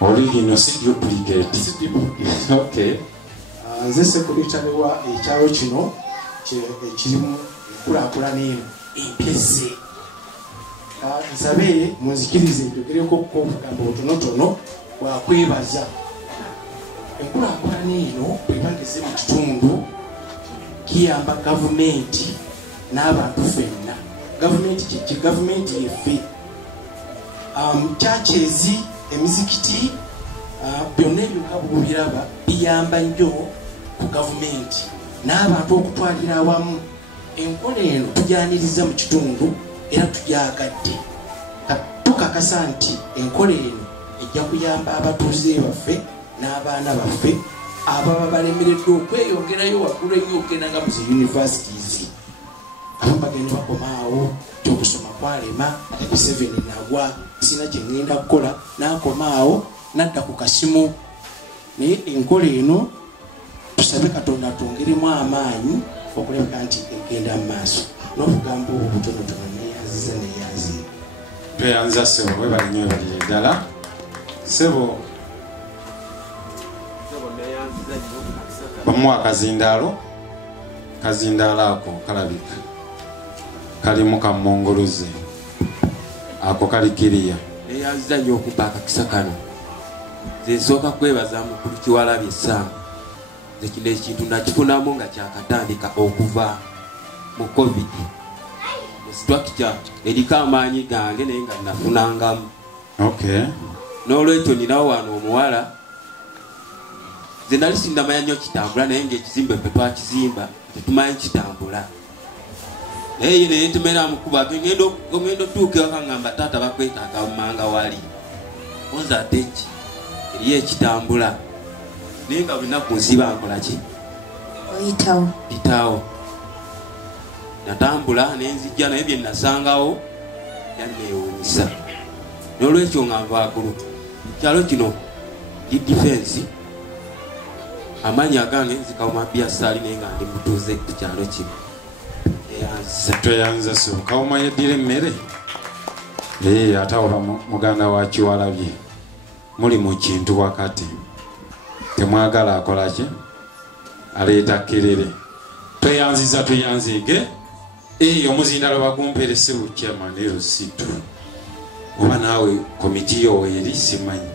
original si duplicate. Okay. Nze sekuritale wa ekyalo kino kirimu enkulaakulana eno empeze. Nsabe munzikirize njogereko ko obugambo butonotono bwakwebaza. Enkulaakulana eno bwebageze mu kitundu kiyamba gavumenti n'abantu ffenna. Gavumenti yeffe churches, emizikiti, byonna ebyokka bw'obiraba biyamba nnyo ku gavumenti n'abantu okutwalira awamu. Enkola eno tujyaniriza mu kitundu era tujyagadde. Tukakasa nti enkola eno ejja kuyamba abatuuze baffe n'abaana baffe ababa balemereddwa okweyongerayo waggulu ennyo okugenda nga mu zi universities. Abamu bagenda bakomaawo okusoma kwalema ate ku 7 nagwa sina kye ngenda kukola n'akomaawo nadda ku kasimu. Naye enkola eno tusabe Katonda atwongeremu amaanyi okulabika nti egenda mu maaso. N'obugambo obwo butonotono neyanziza neyanzira. Tweyanza Sebo webali nnyo webalire ddala. Sebo bamuwa akazindaalo ako kalabika kalimu kamongoloze ako kali kiriya. Neyanziza nnyo okubba akakisa kano. Nze nsooka kwebaza Mukulu Kiwalabye Sam. Nze kino ekintu nakifunamu nga kyakatandika okuva mu COVID. Structure eriko amaanyi gange naye nga nafunangamu. Okay. N'olwekyo ninawo wano omuwala. Nze nali sinnamanya nnyo kitambula naye ng'ekizimbe ffe twakizimba tetumanyi kitambula. Naye naye tumera mukuba ngenda otuuka ewaka ngamba taata bakwetaaga mumanga wali. Oza ate ki eriyo ekitambula. Naye nga lunaku nsiba nkola ki? Oyitawo. Natambula nenzijja naye bye nasangawo yanneewuunyisa. N'olwekyo nga nvaagulu kyalo kino defense amaanyi agange nzikawuma biasaali naye nga ndi mutuuze ku kyalo kino. Tweyanza Sebo kawuma yeddira emmere ate oba muganda wa Kiwalabye muli mu kintu wakati temwagala akola ki aleeta kerere. Tweyanziige omuzindalo bagumpere Sebo chairman Situ oba naawe komiti yo eri simanyi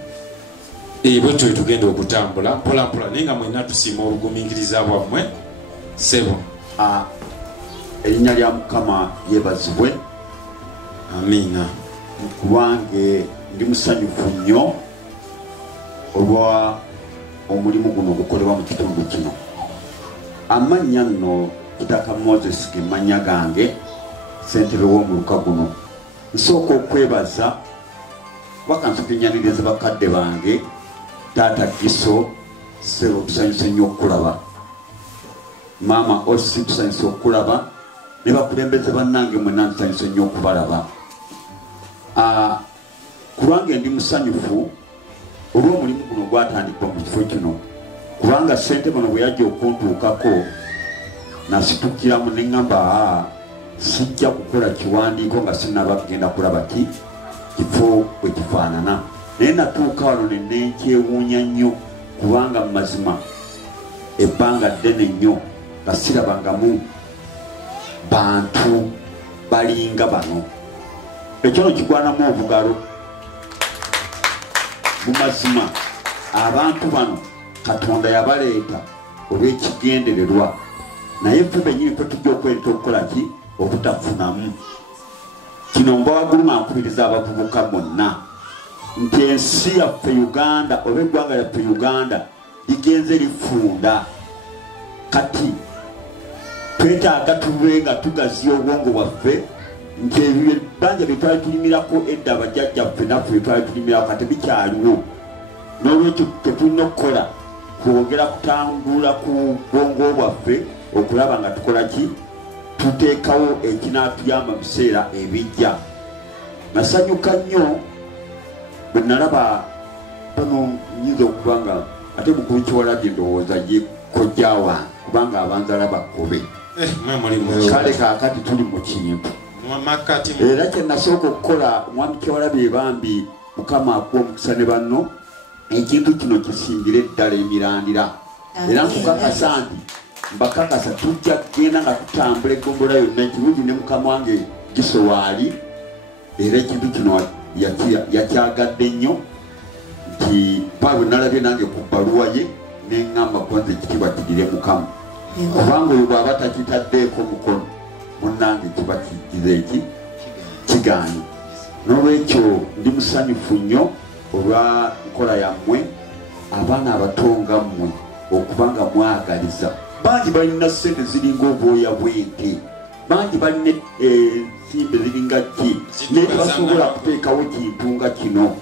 bwetyo tugenda okutambula mpolampola naye nga mwenna tusiima obugumingiriza bwammwe Sebo. Erinnya lya Mukama yeebazibwe. Amiina. Kubange ndi musanyufu nnyo olwa omulimu guno gukolebwa mu kitundu kino. Amannya nno Kitaka Moses ge mannya gange ssentebe w'omuluka guno. Nsooka okwebaza wakansukinyaniriza bakadde bange taata Giso Sebo tusanyuse nnyo okulaba. Maama Osi tusanyuse okulaba. Ne bakulembeze bannange mwenna nsanyuse nnyo okubalaba. Kubanga ndi musanyufu olw'omulimu guno gwatandikwa mu kifo kino. Kubanga ssente bano bwe yajja okuntuukako nasitukiramu ne ŋŋamba sijja kukola kiwandiiko nga sinnaba kugenda kulaba kifo bwe kifaanana. Naye natuuka wano ne nenkyewuunya nnyo kubanga mu mazima ebbanga ddene nnyo nga sirabangamu bantu balinga bano. Ekyo kigwanamu obugalo. Mu mazima abantu bano Katonda yabaleeta olw'ekigendererwa. Naye ffe bennyini ffe tujja okwereta okukola ki obutafunamu. Kino mba waggulu nga nkubiriza abavubuka bonna nti ensi yaffe Uganda oba eggwanga lyaffe Uganda ligenze lifunda. Kati twetaaga tube nga tugaziya obwongo bwaffe nti ebibanja bye twali tulimirako edda abajjajjaffe naffe bye twali tulimirako kati bikyaliwo n'olwekyo tetulina okukola kwogera kutambula ku bwongo bwaffe okulaba nga tukola ki tuteekawo ekinaatuyamba mu biseera ebijja. Nasanyuka nnyo bwe nalaba bano nyinza okuba nga ate mukulu Kyewalabye ndowooza ye kojja wange kubanga abanza bakobe kale kaakati tuli mu kintu era kye nasooka okukola omwami Kyewalabye bambi Mukama akuwa omukisa ne banno ekintu kino kisingire ddala emirandira era nkukakasa nti mbakakasa tujja kugenda nga tutambula eggombolola yonna ekirungi ne mukama wange gisowaali era ekintu kino yakyagadde nnyo nti pabwe nalabye nange ku bbaluwa ye neŋŋamba kwanze ekitiibwa kigire mukama kubanga oyo bw'aba takitaddeeko mukono munnange kiba kigize eki kigaanyi. N'olwekyo ndi musanyufu nnyo olwa nkola yammwe abaana abato nga mmwe okubanga mwagaliza. Bangi balina ssente ziringa obwoya bw'ente, bangi balina ensimbe ziringa ki naye tebasobola kuteekawo kintu nga kino,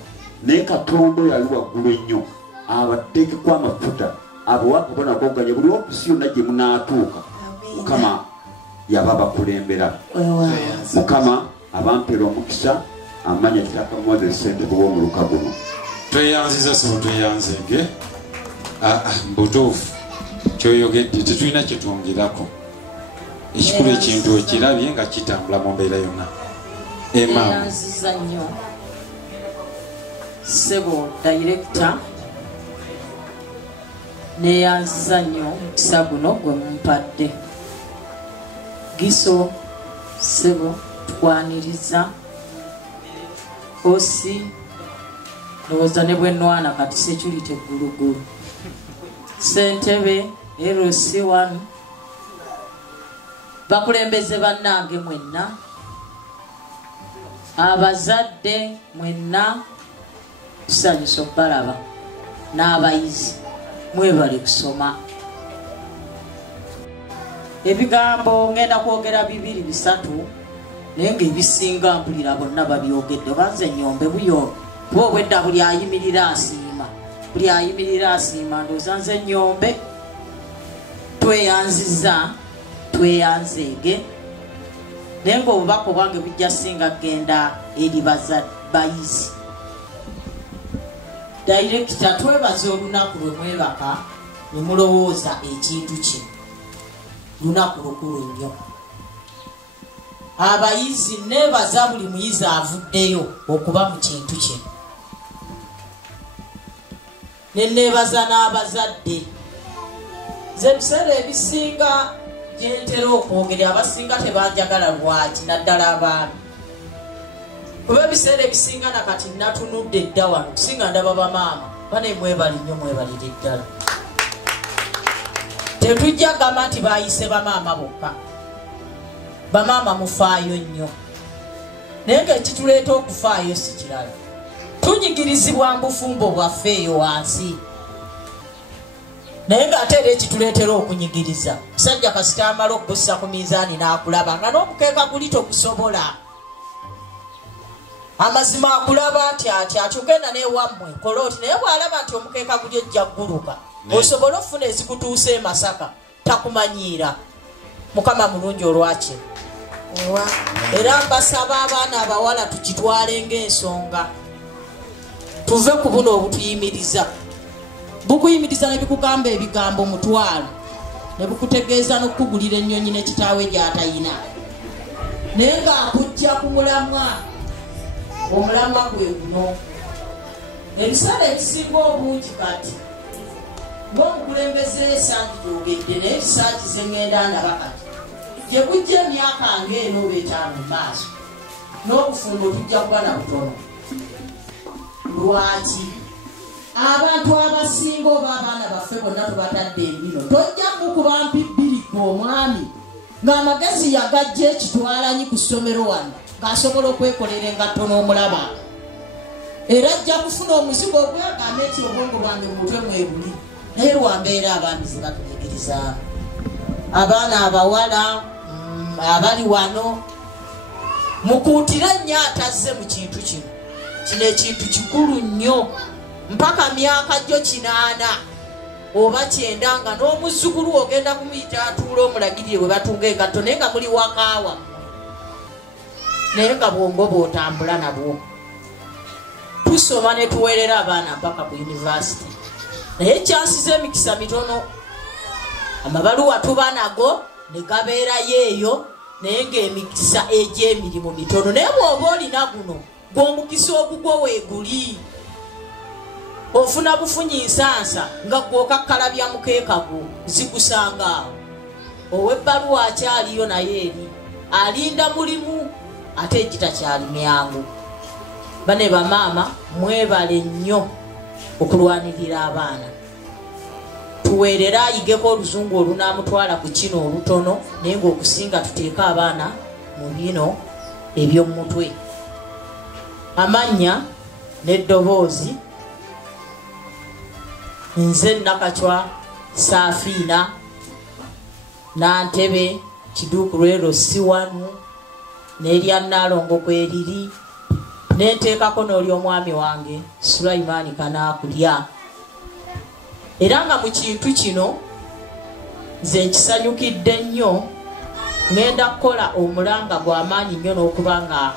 naye Katonda yali waggulu ennyo abateekeko amafuta abawakabona koganya buli opusi yonna gye munaatuuka Mukama yaba bakulembera. Mukama abampera omukisa amanya kitaka Moses sente bwo mu luka guno. Tweyanziza so tweyanzege mbutuufu kyoyogedde tetulina kyetwongerako. Ekikulu ekintu ekirabye nga kitambula mu mbeera yonna. Tweyanziza nnyo Sebo Director, neyanziza nnyo omukisa guno gwe mumpadde. Giso Sebo tukwaniriza Osi ndowooza ne bwe nwana kati security eggulugulu Ssentebe LC1 bakulembeze bannange mwenna, abazadde mwenna tusanyusa okubalaba, n'abayizi mwebale kusoma. Ebigambo ngenda kwogera 2-3 naye ng'ebisinga mpulira bonna babyogedde. Banze Nnyombe buyo bwobwedda buli ayimirira asiima ndowooza nze Nnyombe tweyanziza tweyanzeege, naye ng'obubaka obwange bujja singa genda eri bayizi. Director, twebaza olunaku lwe mwebaka ne mulowooza ekintu kino, lunaku lukulu nnyo. Abayizi nebaza buli muyizi avuddeyo okuba mu kintu kino, nenebaza n'abazadde. Nze biseera ebisinga gyentera okwogera abasinga tebanjagala lwaki, naddala abaana kuba ebiseera ebisinga nakati natunudde dda wano kusinga ndaba bamaama bane mwebali nnyo, mwebalire ddala. Tetujja gamba nti bayise bamaama bokka, bamaama mufaayo nnyo, naye ng'ekituleeta okufaayo si kirala, tunyigirizibwa mbufumbo bwaffe eyo wansi, naye ng'ate era ekituleetera okunyigiriza musajja kasita amala okubussa ku mizaani n'akulaba nga n'omukeeka guli togusobola, amazima akulaba nti ati akyogenda n'ewammwe kola oti, naye bw'alaba nti omukeeka guli ojja gguluka osobola okufuna ezikutuusa e Masaka takumanyiira. Mukama mulungi olwaki. Era mbasaba abaana abawala tukitwale ng'ensonga, tuve ku buno obutuyimiriza. Bukuyimiriza ne bikugamba ebigambo mutwalo, ne bukutegeeza n'okugulira ennyonyi ne kitaawe gy'atayina, naye ng'akujja ku mulamwa, omulamwa gwe guno. Ebiseera ebisinga obungi kati ng'omukulembeze esangi gyogedde, naye ekisaakize ngenda ndaba kati gye bujja emyaka ng'eno oba 5 mu maaso n'obufumbo tujja kuba na butono. Lwaki? Abantu abasinga oba abaana baffe bonna tubatadde embino, tojja kukuba mpibbiri gwe omwami ng'amagezi yagajja ekitwalanyi ku ssomero wano ng'asobola okwekolera engatto n'omulaba, era ajja kufuna omuzigo ogwegamba eti obwongo bwange mutwe mwebuli, naye lwambeera abambi ze batunyigiriza. abaana abawala abali wano mukuutire nnyo atazze mu kintu kino. Kino ekintu kikulu nnyo mpaka myaka gyo 8 oba 9 nga n'omuzzukulu ogenda kumuyita atuula omulagirire bwe batunga engatto naye nga muli wakaawa naye nga bwongo bw'otambula nabwo. Tusoma ne tuweerera abaana mpaka ku yunivasite naye kyansiza emikisa mitono. Amabaluwa tuba nago ne gabeerayo eyo naye ng'emikisa egy'emirimu mitono. Naye bw'oba olina guno gw'omukisa ogugwo weeguli ofuna bufunyi nsansa nga gw'okakkalabya mukeeka gwo zigusanga awo. Ow'ebbaluwa akyaliyo naye eri alinda mulimu ate egitakyali myangu. Bane bamaama mwebale nnyo okulwanirira abaana. Tuweerera ayigeko oluzungu olunaamutwala ku kino olutono naye ng'okusinga tuteeka abaana mu bino eby'omutwe. Amannya n'eddoboozi. Nze Nakachwa Saafiina Nantebe Kiduukulwero C1 n'erya Naalongo kweriri n'enteekako n'oli omwami wange Sulaimaani Kanaakulya. Era nga mu kintu kino nze nkisanyukidde nnyo ngenda kukola omulanga gw'amaanyi nnyo n'okuba nga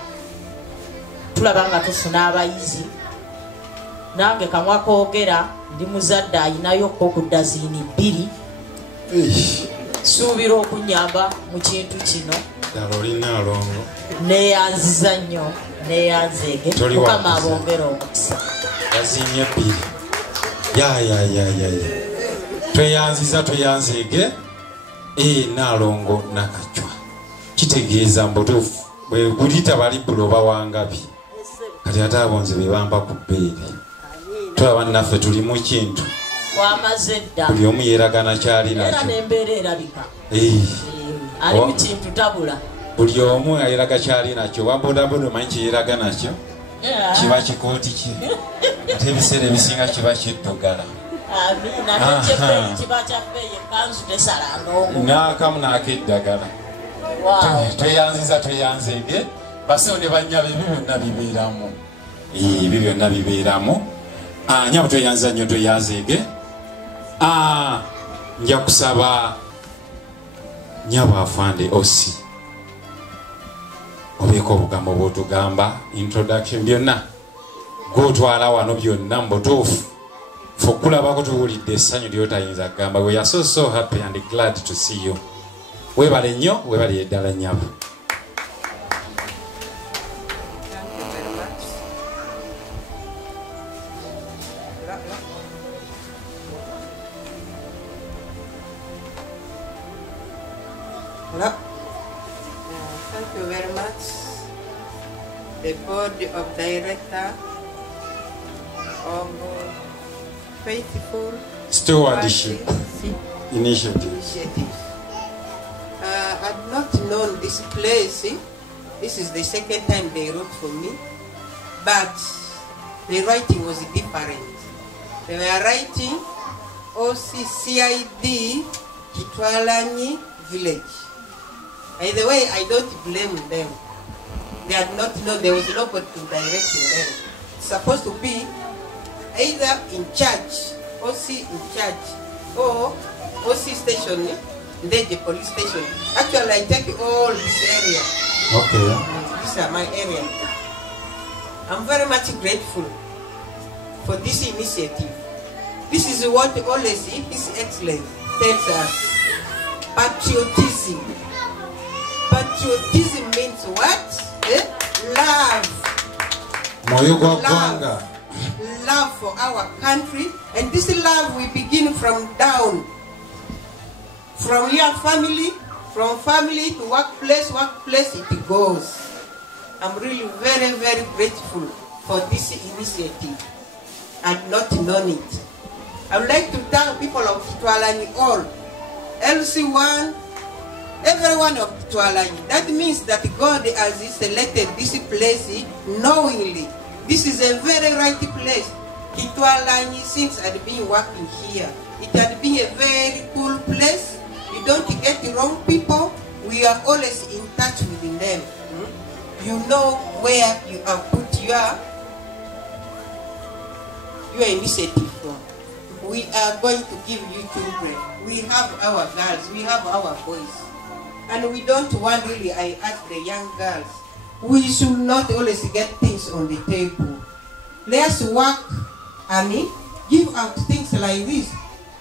tulaba nga tufuna abayizi. Nange kamwa koogera ndi muzadde ayinayokko ku dazini 2 suubira okunyamba mu kintu kino. Ddala olina alongo neeyanziza nnyo neeyanzeege mukama abongera omukisa. yazinye 2 tweyanziza tweyanzeege Naalongo Nakachwa kitegeeza mbutuufu bwe gulita bali buloba wangabi kati ate abonze bebamba ku bbeeri. Tulaba naffe tuli mu kintu wamaze dda buli omu yeeragana kyali nakyo era n'embeera erabika ali mu kintu tabula. Buli omu yeeraga kyali nakyo. Wabodaboda omanyi kyeyeeraga nakyo kiba kikooti kye ate ebiseera ebisinga kiba kiddugala. Kiba kyabbeeyi ekanzu tesala ndongo n'akamu n'akeddagala. Tweyanziza tweyanzeege basewo ne bannyabe ebyo byonna bibeeramu. Ebyo byonna bibeeramu. Nyabo tweyanziza nnyo tweyanzeege. Nja kusaba nyabo afande Osi obeeko obugambo bw'otugamba introduction byonna gw'otwala wano byonna mbutuufu fe okulabako tuwulidde essanyu lyotayinza kugamba. We are so happy and glad to see you. Weebale nnyo weebale eddala nyabo. Thank you very much. The board of director of Faithful Stewardship Initiative. I've not known this place. This is the second time they wrote for me, but the writing was different. They were writing OCCID Kitwalanyi Village. By the way, I don't blame them. They had not known, there was nobody to direct them. It's supposed to be either in charge, OC in charge, or OC station, then the police station. Actually, I take all this area. Okay. These are my area. I'm very much grateful for this initiative. This is what always His Excellency tells us. Patriotism. Patriotism means what? Love. Love for our country. And this love we begin from down. From your family, from family to workplace, workplace it goes. I'm really very, very grateful for this initiative. I've not known it. I would like to thank people of Kitwalanyi all. LC1, everyone of Kitwalanyi. That means that God has selected this place knowingly. This is a very right place. Kitwalanyi, since I'd been working here, it had been a very cool place, You don't get the wrong people. We are always in touch with them. You know where you have put your initiative from. We are going to give you children. We have our girls, we have our boys. And we don't want really, I ask the young girls, we should not always get things on the table. Let's work and give out things like this.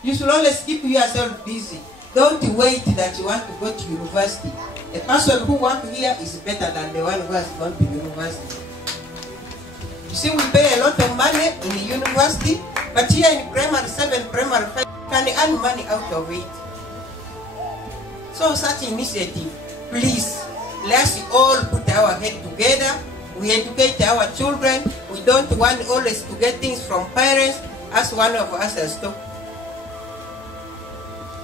You should always keep yourself busy. Don't wait that you want to go to university. A person who wants to hear is better than the one who has gone to university. You see, we pay a lot of money in the university, but here in primary 7, primary 5, can earn money out of it. So such initiative, please, let's all put our head together. We educate our children. We don't want always to get things from parents, as one of us has talked.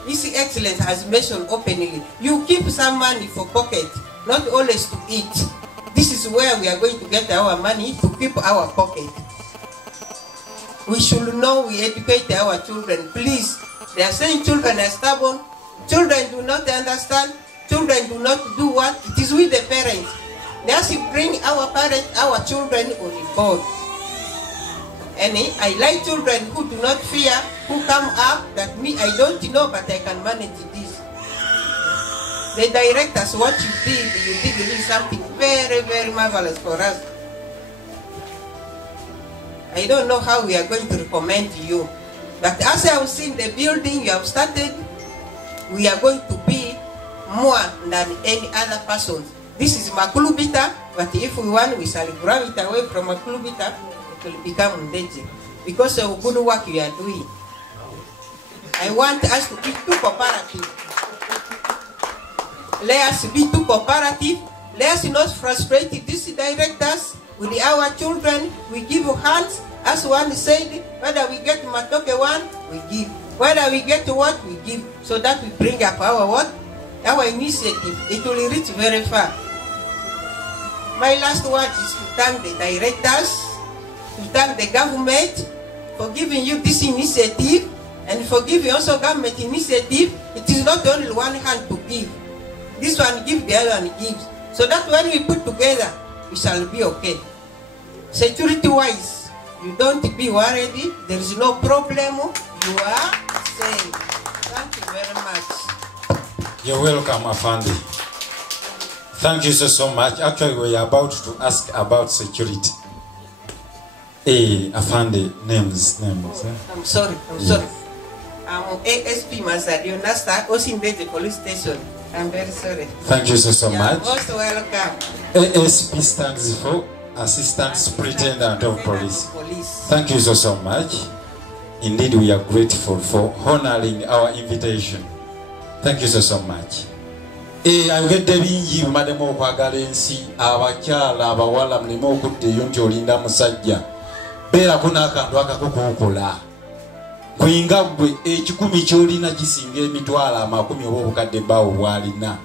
His Excellency has mentioned openly, you keep some money for pocket, not always to eat. This is where we are going to get our money, to keep our pocket. We should know we educate our children. Please, they are saying children are stubborn. Children do not understand. Children do not do what? It is with the parents. Let's bring our parents, our children on the board. And I like children who do not fear, who come up that me, I don't know, but I can manage this. The directors, what you did really something very, very marvelous for us. I don't know how we are going to recommend you. But as I have seen the building you have started, we are going to be more than any other person. This is Makulubita, but if we want, we shall grab it away from Makulubita. It will become Ndeje because of good work you are doing. I want us to be too cooperative. Let us be too cooperative. Let us not frustrate these directors with our children. We give hands, as one said, whether we get Matoke one, we give. Whether we get what, we give. So that we bring up our what? Our initiative. It will reach very far. My last word is to thank the directors, to thank the government for giving you this initiative, and for giving also government initiative. It is not only one hand to give. This one gives, the other one gives. So that when we put together, we shall be okay. Security-wise, you don't be worried. There is no problem. You are safe. Thank you very much. You're welcome, Afandi. Thank you so much. Actually, we are about to ask about security. Hey, Afandi, names. I'm sorry. I'm ASP Masadio Nasta, Osindeje Police Station. I'm very sorry. Thank you so much. Most welcome. ASP stands for Assistant Superintendent of Police. Thank you so much. Indeed, we are grateful for honoring our invitation. Thank you so much. Ayogedde bingi bumademu okwagala ensi, abakyala abawala mulemu okuddeyo nti olinda musajja. Beerako n'akantu akakukuukola. Kuyinga gwe ekikumi ky'olina kisinga emitwalo 10 oba obukadde bbaawo bw'alina.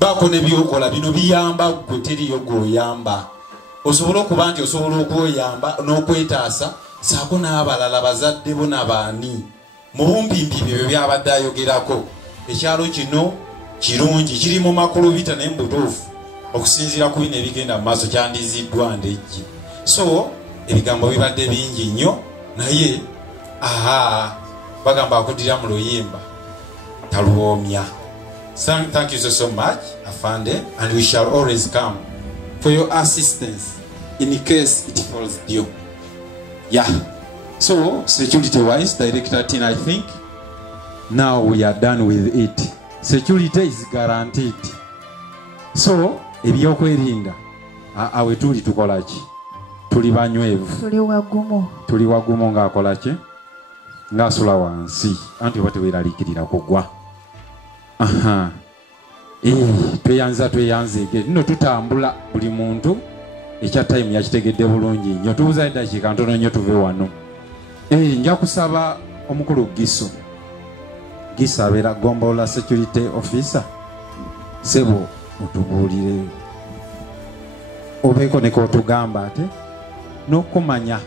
Baako ne byokola bino biyamba gwe teriyo gw'oyamba. Osobola okuba nti osobola okwoyamba n'okwetaasa saako n'abalala bazadde bo n'abaani. Mu bumpimpi byo byabadde ayogerako. Ekyalo kino kirungi kiri mu makulubita naye mbutuufu okusinziira ku bino ebigenda mu maaso kyandiziddwa Ndejje. So ebigambo bibadde bingi nnyo naye bagamba akuddira mu luyimba taluwoomya. Thank you so much, Afande, and we shall always come for your assistance in case it falls due. Yeah. So security wise, Director Tin, I think now we are done with it. Security is guaranteed. So ebyokwerinda awe tuli tukolaki? Tuli banywevu. Tuli wagumu ng'akolaki? Ng'asula wansi. Anti oba teweeraliikirira kugwa. Tweyanzeege. Nno tutambula buli muntu ekya time yakitegedde bulungi nnyo. Tubuza eddakiika ntono nnyo tuve wano. Nja kusaba omukulu Giso. Giso abeera Gombola Security Officer. Sebo otubuulire. Obeeko ne kootugamba ate n'okumanya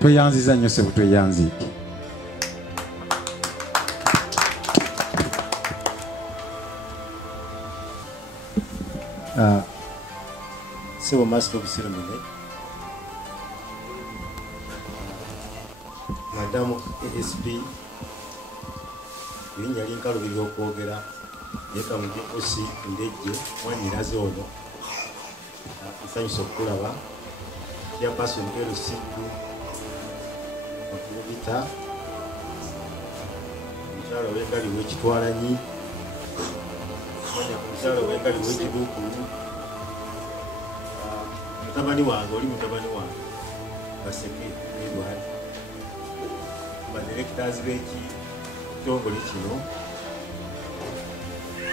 tweyanziza nnyo sebo tweyanziike. Civil Master of Ceremony, Madam ASP, Linya Linka Lubiri okwogera, Yeka Mudekosi Ndeje, Wanyiraze ono, nsanyusa okulaba, Chairperson Lusiku, Okubita, Omukyala w'engali w'ekitwalanyi, Omukyala w'engali w'ekiduukulu, mutabani wange oli mutabani wange Baseke Edward, badirectors b'ekitongole kino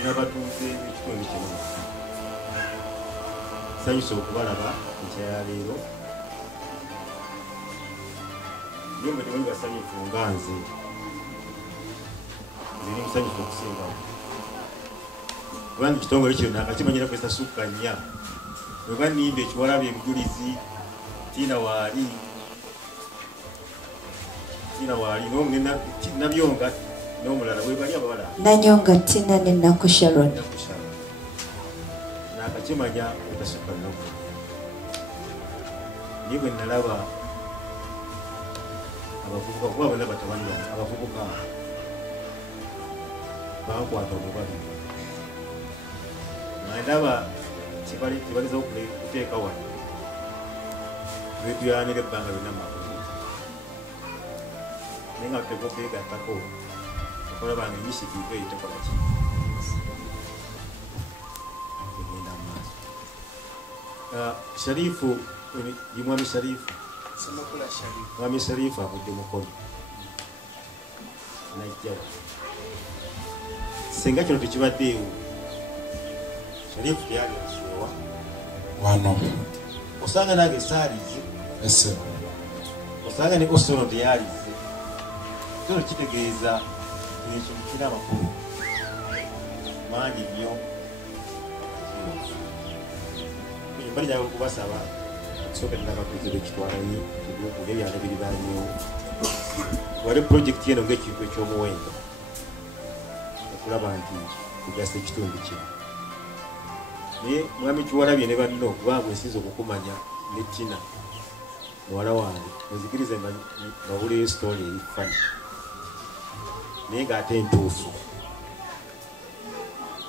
n'abatuuze b'ekitundu kino. Nsanyusa okubalaba enkya leero. Naye mwe temuli basanyufu nga nze. Nze musanyufu okusingawo. Kubanga ekitongole kino nakakimanyira Festa Sukanya. Bwe banimba ekiwalabi emujulizi Tina waali Nabyonga n'omulala we bali abawala. Nanyonga Tina ne Nako Sharon. Nakakimanya Festa Sukanya. Naye bwe nalaba abavubuka kuba bonna batabani bange abavubuka bankwata omubabi. Nandaba kibaliza okuteeka wano betuyanira ebbanga lyonna makulu naye nga tuteka okwegattako okulabanga initiative eyo tekola ki egenda mu maaso. Sharifu Mwami Sharifu Mwami Sharifu avudde mukono najjawa singa kino tekibaddeewo Sharifu teyali asoowa wano osanga nange saalize osanga ne Osono teyalize kino kitegeeza ekintu kina amakulu mangi nnyo bali nyawe okubasaba okusookerera abatuuze b'ekitwalanyi ebiwukulu ebyalo biribanyewo wali pulojekiti eno ng'ekintu ekyomuwendo okulaba nti kujasa ekitundu kino. Naye Mwami Kiwalabye ne banno kubanga nsinza okukumanya ne Tina muwala wange muzikirize mawuliyo sitooli erifani naye ng'ate entuufu.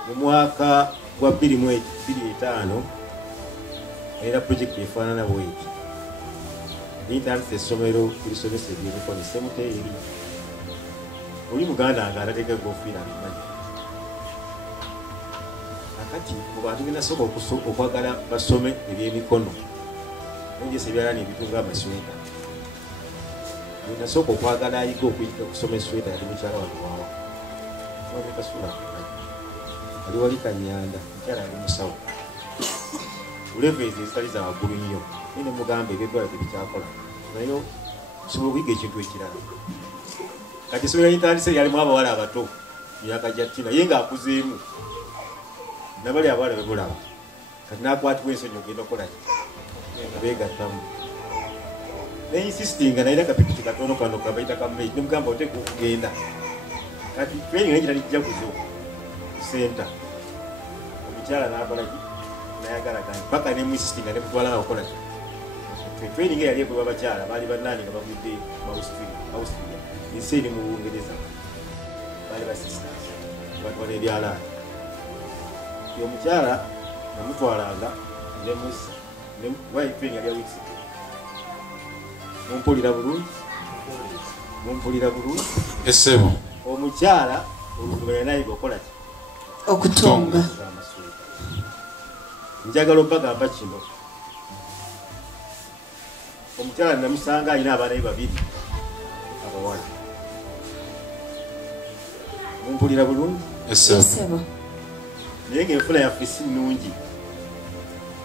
Mu mwaka gwa 2025 era projekiti efaanana bweti nintandisa essomero erisomesa ebyemikono Semuteeri. Oli muganda nga atateeka enkofiira amanyi akati mu bantu binasooka okwagala basome ebyemikono nongesa ebyalani ebitunga amasweta binasooka okwagala ayiga okuyiga okusoma esweta yali mukyala wange wawa wabekasula ali wali Kanyanda mukyala ali musawo ulevezi ezitali za waggulu nnyo naye ne mugamba ebyedwala tebikyakola naye osobola okuyiga ekintu ekirala. Kati essomero lyintandise lyalimu abawala abato myaka gya Tina ye ng'akuzeemu nabali abawala bebulaba kati nakwatibwa ensonyi ogenda okolaki nga beegattamu neinsistinga nayina kapikiti katono kano kabaita kamei nemugamba oteeka okugenda kati training naye kitalijja kuzo senta omukyala nakolaki nayagala gani paka nemuinsistinga nemutwala nakokolaki training eyali ekolwa abakyala baali banaani nga bavudde Austria ensi eri mu Bungereza baali basisters batwala ebyalaani omukyala namutwalanga nemusa training yali awiksi mumpulira bulungi esebo omukyala oluvuganya nayiga okolaki okutunga. njagala obagamba kino omukyala namusanga alina abaana be babiri abawala mumpulira bulungi Esebo. naye ng'enfuna yaffe si nnungi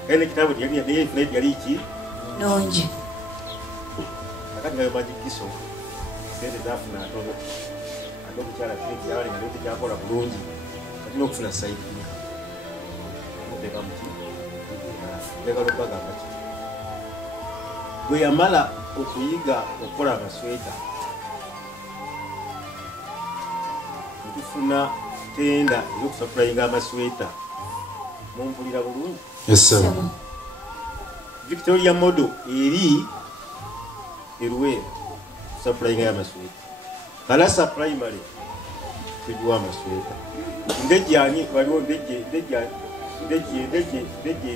kale nekitabo naye enfuna yali ki nungi akati nga yomagikiso sente zafuna ntono ate omukyala yabalenga naye tekyakola bulungi kati n'okufuna saidi muteeka muki njagala okubagamba ki bwe yamala okuyiga okukola amasweta netufuna tenda ey'okusapulayiga amasweta mumpulira bulungi. Yes sir. Victoria Model eri Eruwera supplying amasweta. Kalasa primary kujua amasweta. Ndeje ani waliwo ndeje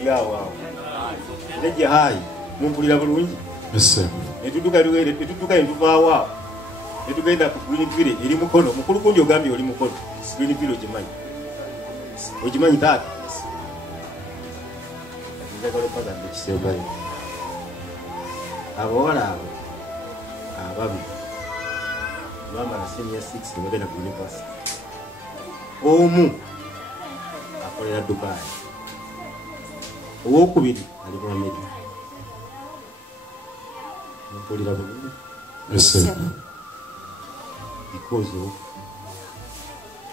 yawa. Ndeje hai mumpulira bulungi. Yes sir. Etuduka Eruwera etuduka entuvawa. Etugenda ku Greenville eri mukono mukulu kunjo ogambye oli mukono. Greenville ojimanyi. Ojimanyi tata. Njagala pada ndikisembayo. Abawala abo ababi mama na senior 6 bagenda ku university. Omu akolera Dubai. Owokubiri ali mu America. Mumpulira bulungi. Yes sir. Because of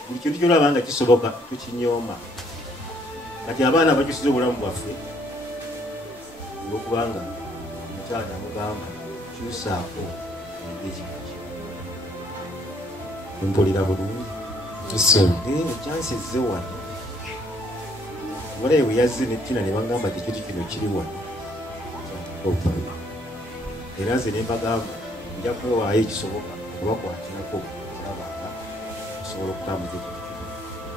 buli kintu kyolaba nga kisoboka tukinyooma kati abaana bakisuza obulamu bwaffe olwokubanga omukyala amugamba kyusaako engejikaki mumpulira bulungi ekyansi zze wano walaye we yazze netina ne bagamba ti ekintu kino kiri wano era nze ne mbagamba nja kwewaayo ekisoboka okubakwatirako olabanga osobola okutambuza ekintu kino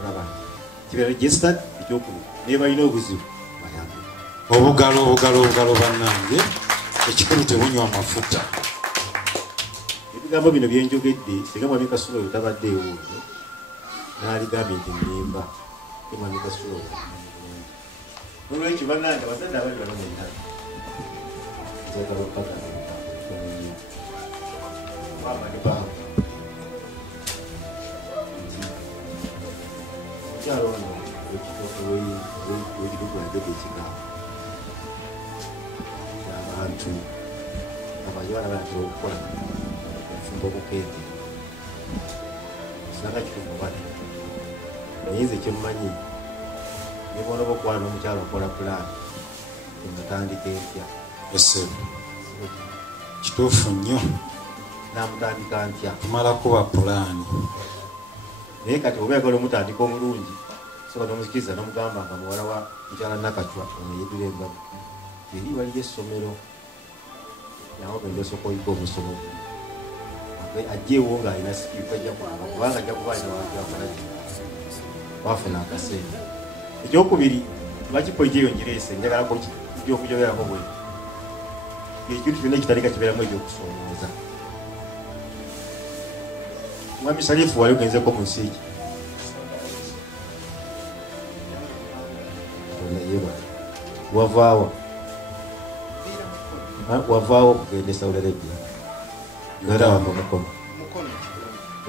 olaba kibeera registered ekyokubiri naye balina obuzibu bayambe obugalo bannange ekikulu tebunywa amafuta. Ebigambo bino byenjogedde singa mwami Kasula oyo tabaddeewo oyo n'aligambye nti mmimba ye mwami Kasula oyo olwekyo bannange abazadde abali bano mwenna njagala okukakasa Mama ni baba. Okyalo ono wekidukwagede ekigambo abantu abajwala batera okukola enfumba obukendi sinanga kitumubana naye nze kyemmanyi nebona oba okuwala n'omukyalo okola pulaani enatandika empya kituufu nnyo namutandika ntya tumala kuba pulaani naye kati oba yagala omutandika omulungi soka nomuzikiriza nomugamba nga muwala wa mukyala Nakacwa oneyedira embavu eri waliyo essomero nawe genda osooka oyiga omusomo ajjeewo ng'alina sikiru ajja kulaba kubanga ajja kuba alina wajakola wafuna akaseera. Ekyokubiri lwaki pointi eyo ngireese njagalako ekyokujogerako bwe ekintu kyonna ekitandika kibeeramu ekyokusoomooza. Mwami Sharifu wali ogenzeko mu nsi eki wavaawo okugenda e Saudi Arabia ngatawamba mukono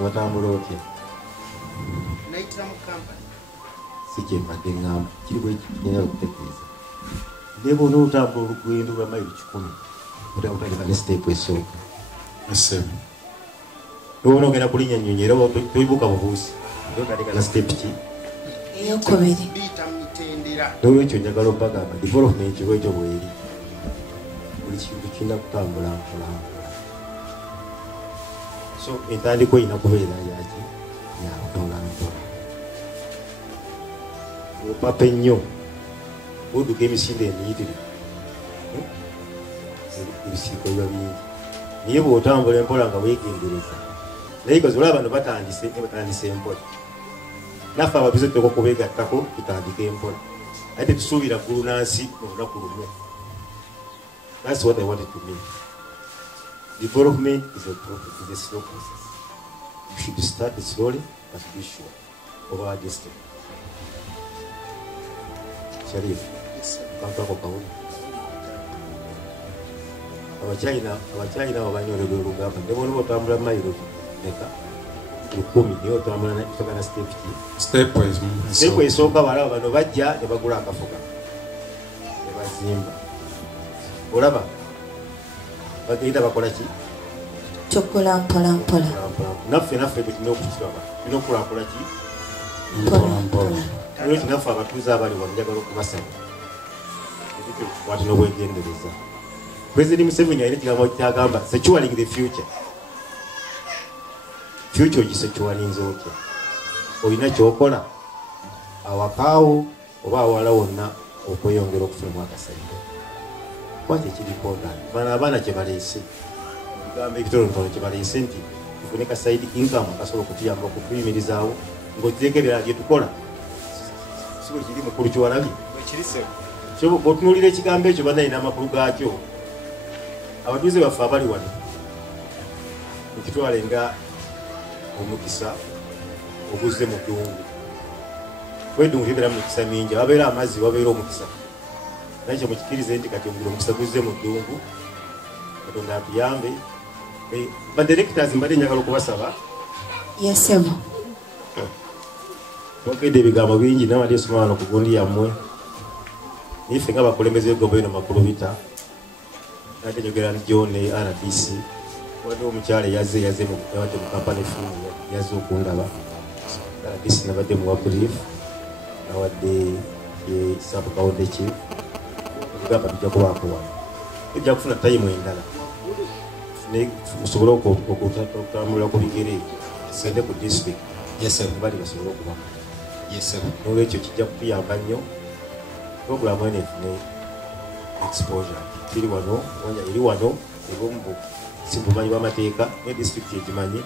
watambula otya si kyembadde ngamba kiri bwekigenda okutegeeza neba onootambula olugendo lwa mayiro 10 otandika ne siteepu esooka nobona ogenda kulinnya nnyonyi era toibuka bubuusi otandika na siteepu ki eyokubiri nolwekyo njagala obagamba development bwekyo bweri buli kintu kirina kutambula mpolampola so entandiko erina kubeera yaki yampolampola opapa ennyo oduka emisinde emiyitirivu ebisiiko biba bingi naye bw'otambula empola nga weegendereza naye kozi olaba bano batandise empola naffe ababize tuteka okubeegattako tutandika empola ate tusuubira ggulu nansi mu lunaku lumu. That's what I wanted to mean. Development is a slow process. You should start slowly but be sure of our destiny. Sharif, kampako kauli. Abachina wabanyorero olugamba ndebona otambula mayiro neka 10 niyo otambula kutoka na step esooka balaba bano bajja ne bagula akafuka ne bazimba olaba bagenda bakola ki tukula mpolampola naffe tulina okukiraba tulina okulakola ki mpolampola olwekyo naffe abatuuze abali wano njagala okubasaba ebyo tukwate n'obwegendereza. President Museveni alina ekigambo kyagamba securing the future ogisecurinze otya olina kyokola awakaawo oba awala wonna okweyongera okufunamu akasente kwaki ekiri important bana abaana kye baleese ebigambo ebitonotono kye baleese nti tufune ka side income akasobola okutuyamba okutuyimirizaawo ng'oteekebera bye tukola siwe kiri mukulu kiwalabye otunuulira ekigambo ekyo banalina amakulu gaakyo abatuuze baffe abali wano mukitwale nga omukisa oguzze mu ddungu kwedungu tebeera mu mikisa mingi wabeera amazzi wabeera omukisa naye kyemukikirize nti kati omukisa guzze mu ddungu katonda atuyambe badirectors mbadde njagala okubasaba yesebo okedde ebigambo bingi nabadde esoma wano ku gundi yammwe nife nga bakulembeze begomba bino makulu bita ate njogera ni John ne RDC wadde omukyala yawadde mu kampani fimu yazze okundaba RDC nabadde muwa brief nawadde sub county chief ogamba tujja kubaako wano tujja kufuna tayimu endala musobole okutambulira ku bigere sende ku district bali basobole okubako nolwekyo kijja kutuyamba nnyo programu ene efune exposure kiri wano eri wano ebimu sibumanyi bw'amateeka ne district egimanyi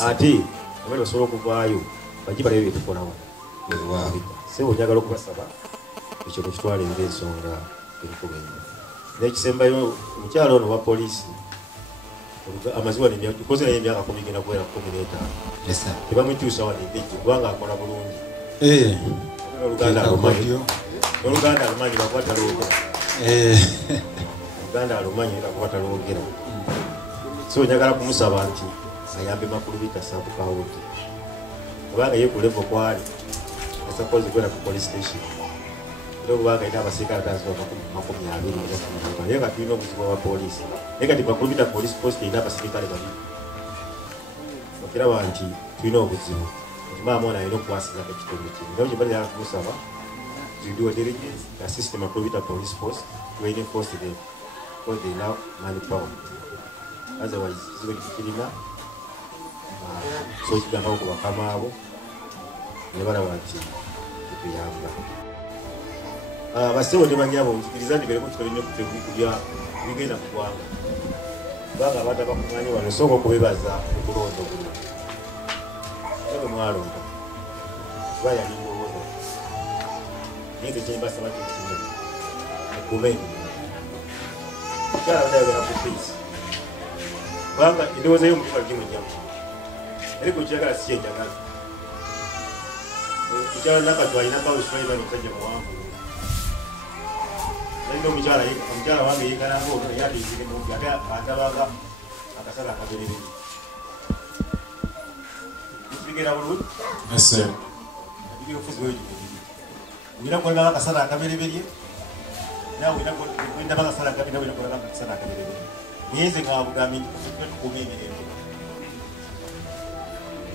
ate abali basobola okuvaayo bajje balabe byetukolawo sebo njagala okubasaba ekyo mukitwale ng'ensonga erikuba ennyo n'ekisembayo omukyalo ono wa poliisi amaziwa tukoze naye emyaka 10 genda kuwera 15 tebamukyusa wano endejje kubanga akola bulungi oluganda alumanyi bakuba talwogera oluganda alumanyi bakuba talwogera so njagala kumusaba nti ayambe makulu bita sabukawuti kubanga ye ku level kwali esakozi kwera ku police station era kubanga ina abasirikale taziba 20 naye kati tulina obuzibu bwa poliisi naye kati makulu bita police post ina abasirikale babiri okiraba nti tulina obuzibu maama ono alina okukwasiza ekitundu kino naye kyebali yala kumusaba to do a diligence the system makulu bita police post to reinforce them because they now manpower otherwise zibe kirina so kigamba ku bakama abo ne balaba nti kituyamba basebo ne banyabo nkiriza ndi bereko kitolina okutekulya bigenda mu ggwanga kubanga abantu abakuŋŋaanye wano sooka okubebaza okulonda obulungi ebe mwalonda kuba yali ndowooza naye tekyembasaba kyekimu mukume mukyala badayogera ku peace kubanga endowooza y'omutima gimujjamu ariko kyagala si kyenjagala mukyala nakati alina bawusulaibani omusajja muwanvu alina omukyala wange yekalanga ono naye ateizire mungi ate atabanga akasala akaberere kigera bulungi atigire ofuzi wekikubiri oyina kukolanga akasala akabereberye nawe oyina bakasala akabereberye oyina kukolanga akasala akabereberye nyenze nga wabugambi tukuuma emirembe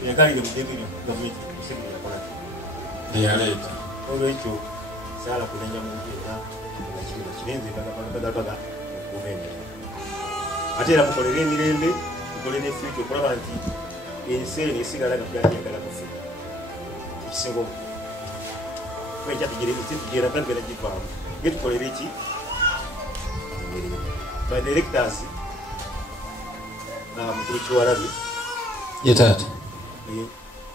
yagalire mudenge gavumenti kusekera kola eyaleeta olwekyo saala kunenya muntu era nga kirenze bagalabaga okuuma emirembe ate era mukolere emirembe mukole ne future okulaba nti ensi eno esigala nga gyagala kufe ekisinga obu ekyatugera gagera givaamu ye tukolere eki emirembe badirectors mukulu kiwalabye ye taata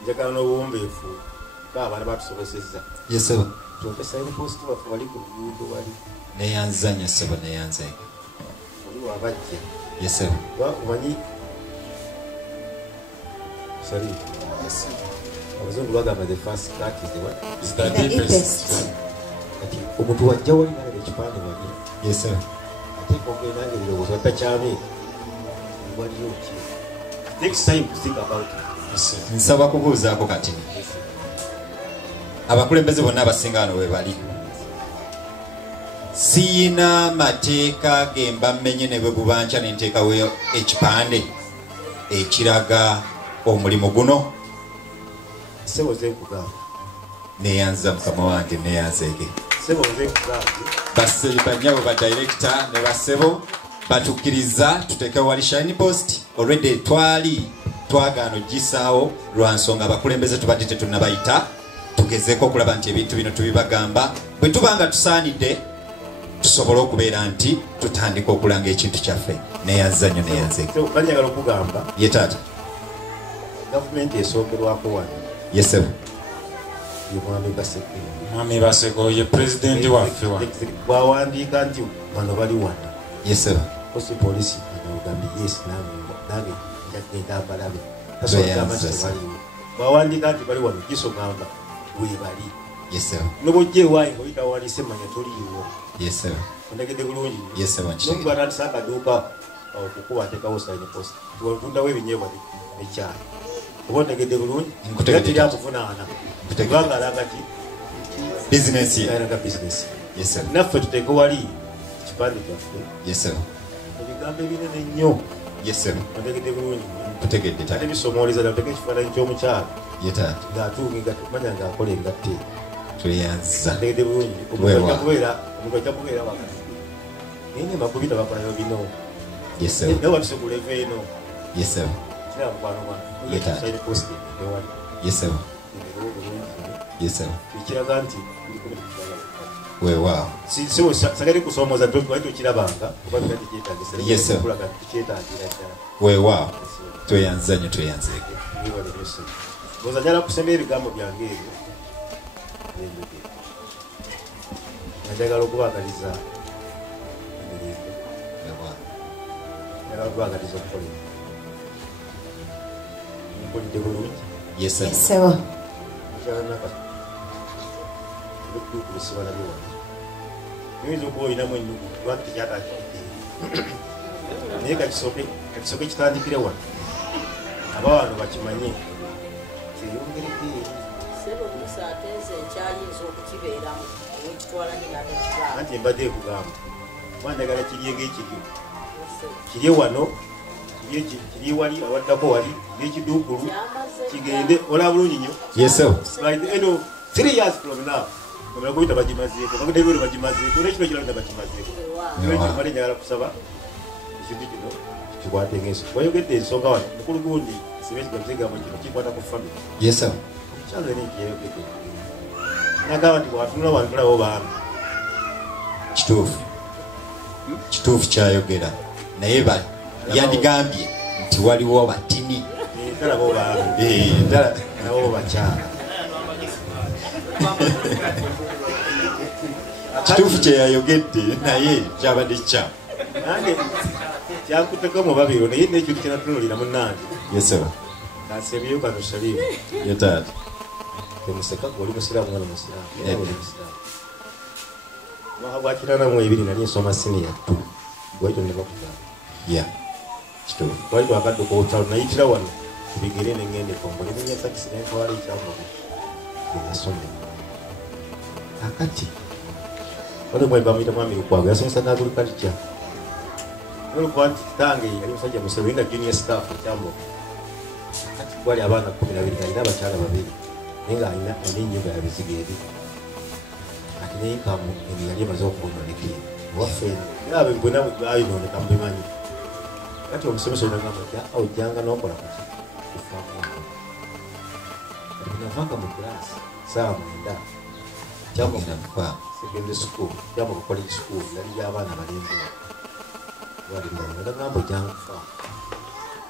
njagala n'obuwombeefu baabaana batusobozezza yesebo tonke signpost baffe wali ku luguudo wali neyanzanya sebo neyanzanya oli wabajja yesebo omanyi sali abazungu bagamba the first cut is the deepest kati omuntu wajja wali nalaba ekipande wali yesebo ate kogenda ngererowooza takyame waliyo ki next time to think about it nsaba kubuuzaako kati abakulembeze bonna abasinga wano we bali siyina mateeka gemba mmenye ne bwe bubanca nenteekawo ekipande ekiraga omulimu guno seboze nkugamba neyanza mukama wange neyanzeege seboze nkugamba banyabo ba director ne basebo batukkiriza tuteekewo wali shine post already twagaano gisaawo lwa nsonga abakulembeze tubadde tetunnabayita tugezeeko okulaba nti ebintu bino tubibagamba bwe tubanga tusaanidde tusobole okubeera nti tutandika okulanga ekintu kyaffe neyanzanyo neyanzeeko banyagala okugamba ye taata gavumenti esookerwako wano yesebo ye mwami Baseko mwami Baseko ye pulezidenti waffe wano bwawandiika nti bano bali wano yesebo kosi polisi anogambye yes nange njagenda abalabe bwawandiika nti bali wano kisogamba webali yesebo nobojja ewaayi ngaoyita wandise manya toliiwo yesebo ondegedde bulungi yesebo nokubatandisa akaduuka okukuba atekawo sayini post tiwatundawo ebinyeebwa nekyalo oba ondegedde bulungi tiri akuvunaana kubanga alaga ti bizinesi alaga bizinesi yesebo naffe tuteeke wali ekipande kyaffe yesebo ebigambo ebinene nnyo yesebo ondegedde bulungi kutegedde ate bisomooleza nateka ekifaananyi ky'omukyalo yetaata ng'atuunga manya ng'akola engatte tweyanza ndegedde bulungi omuntu ajja kubeera wakati naye ne makubita bakolayo bino yesebo naye watusegula eva eno yesebo kira mukwano Yetaata. ewali yesebo yesebo ekiraga nti weewaawo sagale kusomooza nti tokirabanga oba bibadde Yesebo. kyetagisakulaga tukyetagira ddala weewaawo tweyanzanyo tweyanzeeko oza njala kusemba ebigambo byange ebyo njagala okubagaliza emirembe njagala okubagaliza okukola nkolidde bulungi yesebo okusibalabye wano oyinza okuba olinamu ennugu lwaki tekyatakidde naye kakisooke kitandikire wano aba wano bakimanye kyeyongereko anti mbadde ekugamba mwandagala kiryenge ekiryo kirye wano kiri wali awaddako wali n'ekiduukulu kigende olaba bulungi nnyo yesebo by the end of 3 years from now omala kubita bagimazeeko bagudebero bagimazeeko nekino kirabita bagimazeeko male njagala kusaba ekintu kino kikwate ngenso wayogedde ensonga wano mukulu gundi sibekigambo kino kikwata ku family yesebo kyalo eni kyeyogedde nagamba nti bwatunula wantulawo baami kituufu kyayogera naye yandigambye nti waliwo batini talabo baami nabo bakyala kituufu kyeyayogedde naye kyabadde kikyamu nange kyakuteka mu babiro naye nekintu kyenatunulira munange yesebo kansebyeyo kano shalifu yetaata temuseka oli musiraamu mwana musiraamu mwaka gwa 82 nali nsoma siniya tu gwaito nebakugamba kituufu twali twakadduka olutalo nayitira wano kubigere nengende kombo neminya takisi nentwala ekyambogo enasome akati ole mwemba mwita mwami lukwago yasomesa nagulukalitya nolukuba nti kitange yali musajja musebe nga junior staff ekyambogo kati gwali abaana 12 alina abakyala babiri naye nga alina enyumba yabiziga eri ati neinkamu eno yali emaze okubononekera waffe era bwena bwayinoneka mubimanyi kati omusomesa olagamba ti ojjanga nokola kuki navanga mu kilasi saawa 9 secondary school kyamba ku college school yali y'abaana balembe nagamba ojjanga kufaamu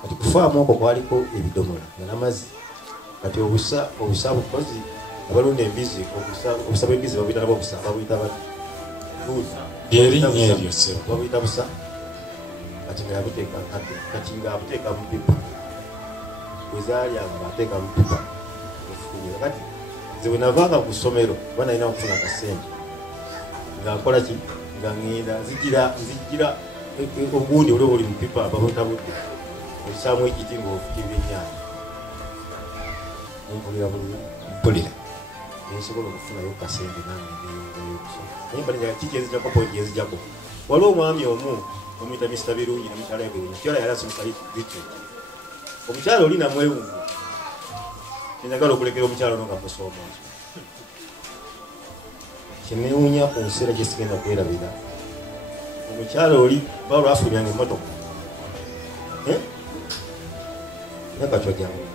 kati kufaamu okwo kwaliko ebidomola nga n'amazzi kati obusa bukozi abalunda embizi obusa bw'embizi babuyita nabo obusa babuyita lyerinnya eryo babuyita busa kati nga yabuteeka kati nga abuteeka mu pipa wezalyanga ateeka mu pipa ofunyira kati nze bwe navanga ku ssomero kuba nalina okufuna akasente nga nkola ki nga ŋŋenda nzijira obugundi oli buli mu pipa babutabudde osaamu ekiti ng'ofukirira ennyaanya mpulira bulungi nensobola okufunayo kasente nange neyongayo okusoma naye mbalinga kiki ezijjako pointi ezijjako waliwo omwami omu omuyita Mr. Birungi ne mukyala Birungi mukyala yali asomesa litret omukyala oli namwewungu kyenjagala okulekera omukyala ono nga musoomooza kyenewunya ku nseera gyesigenda kwerabira omukyala oli ba olwafulumyanga emmotoka nakacwa jangu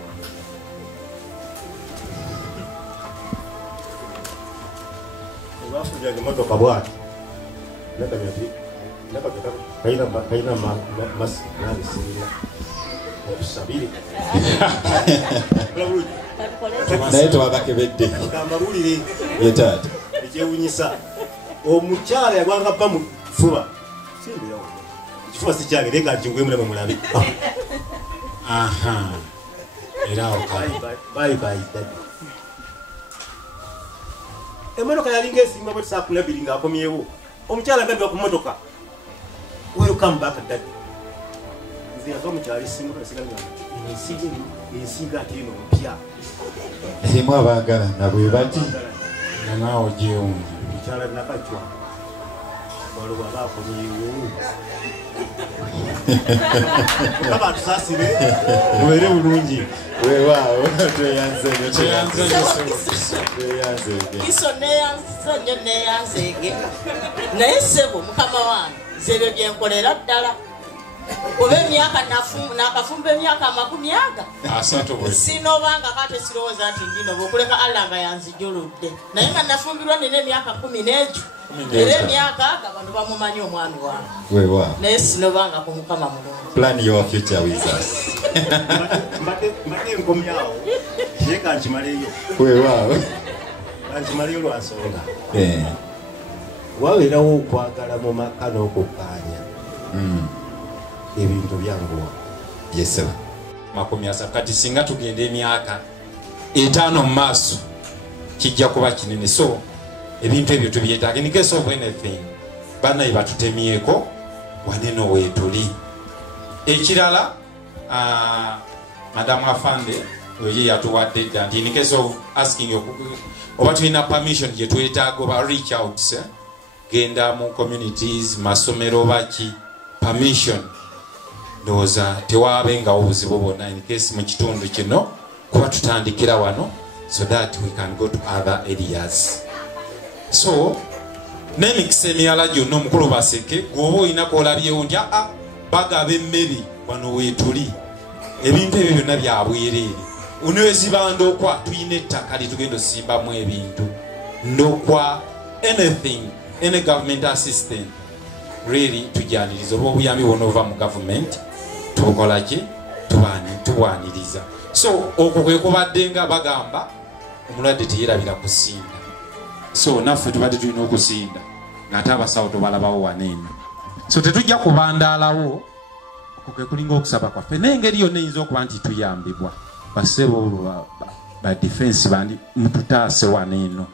bafunjaga emotoka bwati kaina masisinga okusabire naye tewabakebedde kamawulire yetaata ekyewunyisa omukyala yagwanga bba mu fuba ekifuba sikyange naye kankiwemulamu mulabe era bayibayidadi emotoka yalinga esimba bwe tusakulabiri ngaakomyewo omukyala ngabba ku motoka welcome back dad nze yava mukyala esinga ensinga ate eno mpya erimu abaagala na bwe bati nanaawo gyewungi mukyala nakacwa waliwo abaakomyewo abantu sasire mubeere bulungi weewaawo tweyanzenyo iso neyanza nnyo neyanzeege naye ssebo mukama wange nzebyo byenkolera ddala oba emyaka nakafumba emyaka 40 sinobanga kate sirowooza nti ndinoba okuleka allah nga yanzijuludde naye nga nafumbirwa nina emyaka 10 n'egyo era emyaka aga bano bamumanyi omwami wange weewaawo naye sinobanga ku mukama mulungi plan your future with us mbadde nkomyawo naye kankimaleyo weewaawo kankimaleyo lwa nsonga wabeerawo okwagala mu maka n'okukkaanya ebintu byanguwa yeseba 30 kati singa tugenda emyaka 5 mu maaso kijja kuba kinene so ebintu ebyo tubyetaaga in case of anything banayi batutemyeko waneno weetuli ekirala madamu afande oye yatuwadde dda nti in case of asking oba tulina permission gye twetaaga oba reach out genda mu communities masomero baki permission ndowooza tewaabengawo obuzibu bwonna in case mu kitundu kino kuba tutandikira wano so that we can go to other areas so n'emikisa emirala gyonna omukulu baseke gwoba olinako olabyewo nti bagaba emmere wano weetuli ebintu ebyo byonna byabwereere unewezibanga ndokwa tulina ettaka lyetugenda osimbamu ebintu ndokwa anything any government assistant really tujaniriza oba obuyambi bwonna ova mu government tubukolaki tubwaniriza so okwo kwe kubadde nga bagamba omulwadde teyerabira kusinda so naffe tubadde tulina okusinda ng'ate abasawo tobalabawo waneeno so tetujja kubandaalawo okwo kwe kulinga okusaba kwaffe n'engeri yonna eyinza okuba nti tuyambibwa basebo ba defense bandi mututaase waneeno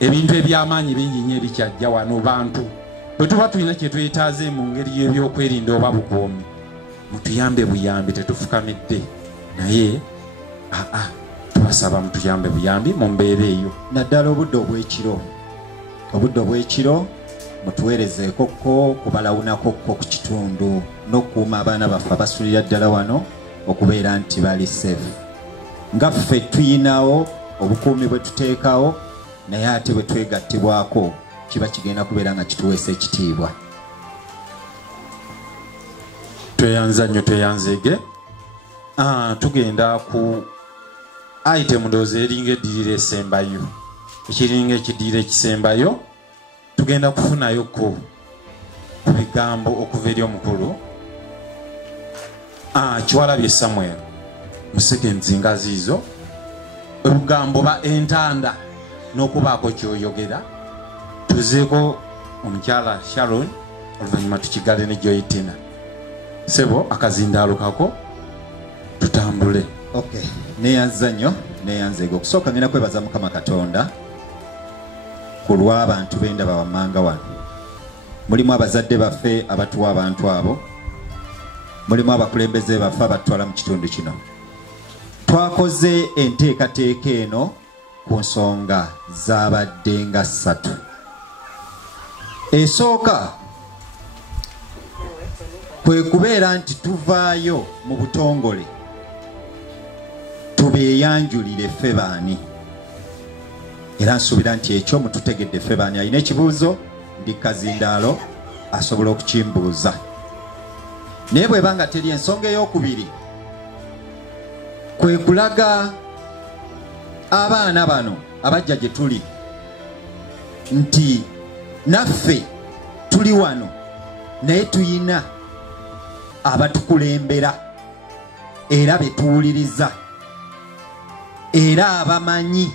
ebintu ebyamaanyi bingi nnyo ebikyajja wano bantu bwe tuba tulina kyetwetaaze mu ngeri y'ebyokwerinda oba bukuumi mutuyambe buyambi tetufukamidde naye tubasaba mutuyambe buyambi mu mbeera eyo naddala obudde obwekiro mutuweerezeekokko kubalawunakokko ku kitundu n'okukuuma abaana baffe abasulira ddala wano okubeera nti bali safe nga ffe tuyinawo obukuumi bwe tuteekawo naye ate bwe twegattibwako kiba kigenda kubeera nga kituweesa ekitiibwa tweyanza nnyo tweyanzege tugenda ku item ndowooza eringa eddirira esembayo ekiringa ekiddirira ekisembayo tugenda kufunayo ku bigambo okuva eri omukulu Kiwalabye Samuel museke nzinga ziizo obugambo ba entanda n'okubaako kyoyogera tuzeeko omukyala Sharon oluvannyuma tukigale ne Joyitina sebo akazindaalukako tutambule neyanza nnyo neyanzeega okusooka ngenda kwebaza Mukama Katonda ku lw'abantu b'endaba wammanga wano mulimu abazadde baffe abatuwa abantu abo mulimu abakulembeze baffe abatwala mu kitundu kino twakoze enteekateeka eno ku nsonga zabadde nga 3 esooka kwe kubeera nti tuvaayo mu butongole tubeeyanjulire ffe baani era nsuubira nti ekyo mututegedde ffe baani alina ekibuuzo ndi Kazindaalo asobola okukimbuuza naye bw'ebanga teri ensonga ey'okubiri kwe kulaga abaana bano abajja gye tuli nti naffe tuli wano naye tuyina abatukulembera era betuwuliriza era abamanyi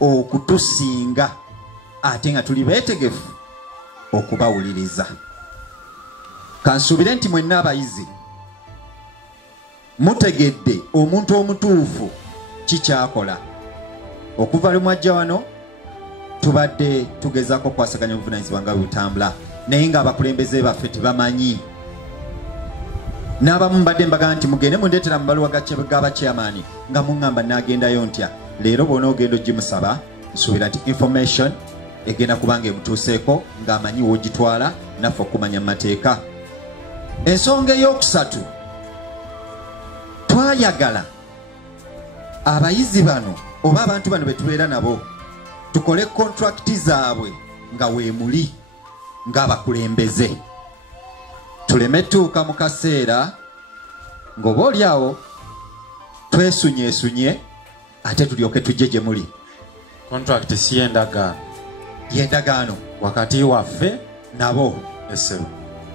okutusinga ate nga tuli beetegefu okubawuliriza. Kansuubire nti mwenna abayizi mutegedde omuntu omutuufu kikyakola. Okuva lumwajja wano tubadde tugezaako okwasaganya obuvunaanyizibwa nga butambula naye ng'abakulembeze baffe tebamanyi. N'abamu mbadde mbaga nti mugende mundeetera mu baluwa g'abachairman nga muŋŋamba naagendayo ntya. Leero bw'ona ogenda ogimusaba nsuubira nti information egenda kubanga emutuuseeko ng'amanyi woogitwala naffe okumanya mu mateeka. Ensonga ey'okusatu, twayagala abayizi bano oba abantu bano betubeera nabo tukole kontrakiti zaabwe nga weemuli ng'abakulembeze, tuleme tuuka mu kaseera ng'oba oli awo twesunyeesunye ate tulyoke tujje gye muli. Contract si y'endagaano, y'endagaano wakati waffe nabo essebo,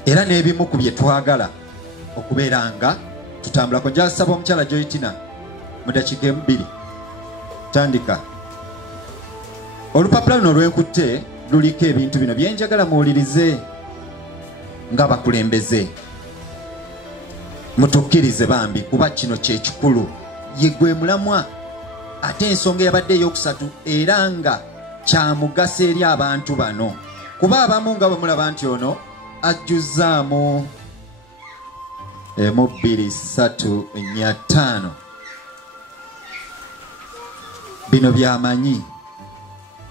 era n'ebimu ku bye twagala okubeera nga tutambulako. Njasaba omukyala Joytina mu dakiika 2 tandika. Olupapula luno lwenkutte luliko ebintu bino byenjagala muwulirize ng'abakulembeze, mutukkirize bambi kuba kino kyekikulu, ye gwe mulamwa ate ensonga eyabadde ey'okusatu era nga kyamugaso eri abantu bano kuba abamu nga bwe mulaba nti ono ajjuzaamu 1 2 3 4 5 bino byamanyi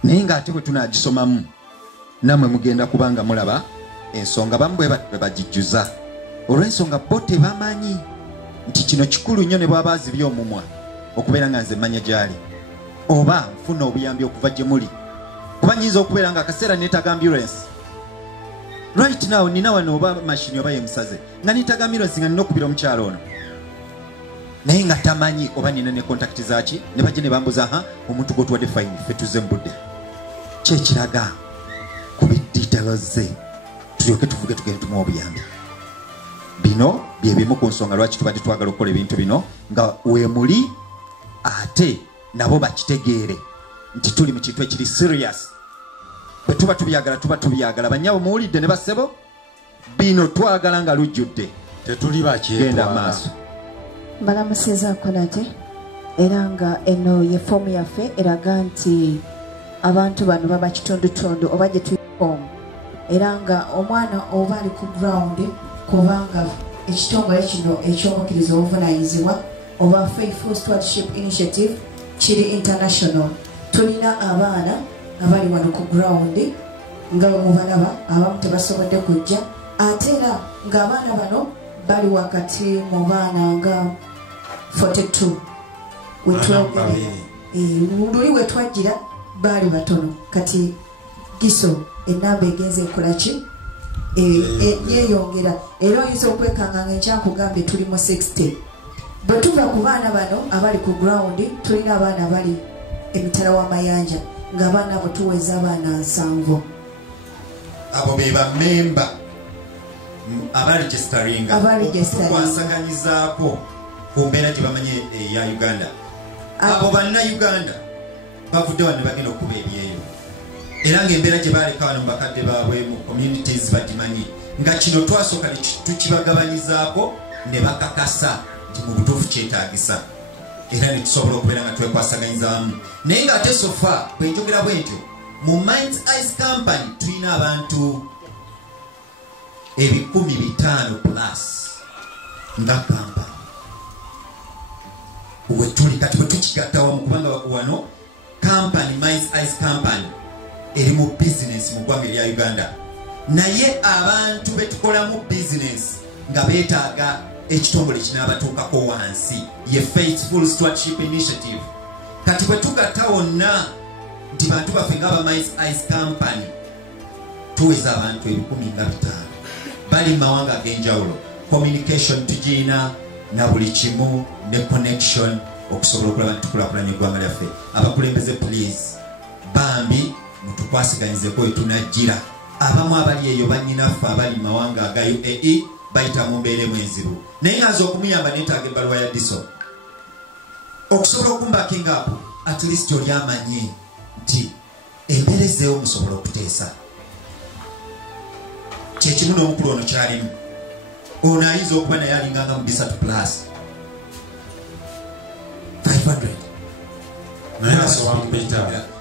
naye ng'ate bwe tunaagisomamu nammwe mugenda kubanga mulaba ensonga bamu bwe bagijjuza olw'ensonga bo tebamanyi nti kino kikulu nnyo ne bw'aba azibye omumwa okubeera nga nze mmanya gyali oba nfuna obuyambi okuva gye muli kuba nyinza okubeera nga akaseera neetaaga ambulance right now nina wano oba mashini oba yemusaze nga neetaaga ambulance nga nina okubira omukyalo ono naye nga tamanyi oba nina ne kontakiti zaki ne bajja ne bambuza omuntu gwotuwadde fayini ffe tuzze mu budde kyekiraga ku biddiitalo ze tulyoke tuvuge tugende tumuwa obuyambi. Bino bye bimu ku nsonga lwaki tubadde twagala okukola ebintu bino nga weemuli ate nabo bakitegeere nti tuli mu kintu ekiri serious. Bwe tuba tubyagala bannyabo muwulidde ne basebo bino twagala nga lujjudde tetuli bakyetwala maaso. mbalamusizaako nate era nga eno ye foomu yaffe eraga nti abantu bano baba kitundutundu oba gye tuyikomu era nga omwana oba ali ku ground kubanga ekitongole kino eky'omukkiriza obuvunaanyizibwa oba Faithful Stewardship Initiative kiri international. Tulina abaana abali wano ku ground nga mubalaba abamu tebasobodde kujja ate era ng'abaana bano bali wakati mu baana nga 42 luli wetwajjira baali batono kati giso enamba egenze ekolaki yeyongera era oyinza okwekanga nga enkyankugambye tuli mu 60. Bwe tuva ku baana bano abali ku ground tulina abaana abali emitala w'amayanja ng'abaana abo tuweza abaana 7. Abo be bamemba abaregisteringa okukwasaganyizaako ku mbeera gye bamanye eya Uganda. Abo bannayuganda bavudde wano ne bagenda okuba ebyeyo era ng'embeera gye baaleka wano mu bakadde baabwe mu communities bagimanyi nga kino twasooka tukibagabanyizaako ne bakakasa nti mu butuufu kyetaagisa era ne tusobola okubeera nga twekwasaganyizaamu. Naye ng'ate sofa bwe njogera bwe ntyo mu Minds Eyes Company tulina abantu 5,000 plus nga kampani wetuli kati bwe tukigatta wamu kubanga wano kampani Minds Eyes Company eri mu bizinesi mu ggwanga erya Uganda naye abantu betukolamu bizinesi nga beetaaga ekitongole kinaabatuukako wansi ye Faithful Stewardship Initiative. Kati bwe tugatta wonna nti bantu baffe ng'aba Minds Eyes Company tuweza abantu 5,000 bali mu mawanga ag'enjawulo. Communication tugiina na buli kimu ne connection okusobola okulaba nti tukulaakulanya eggwanga lyaffe. Abakulembeze please bambi mutukwasiganyizeeko wetunajjira abamu abali eyo bannyinaffe abali mawanga aga UAE bayita mu mbeera enzibu naye ngaza okumuyamba neetaaga ebbaluwa ya diso okusobola okumbakinga apo at least oli amanye nti embeera ezzeewo musobola okuteesa kyekimu n'omukulu ono kyalimu ono ayinza okuba naye alinganga mu 3 plus 500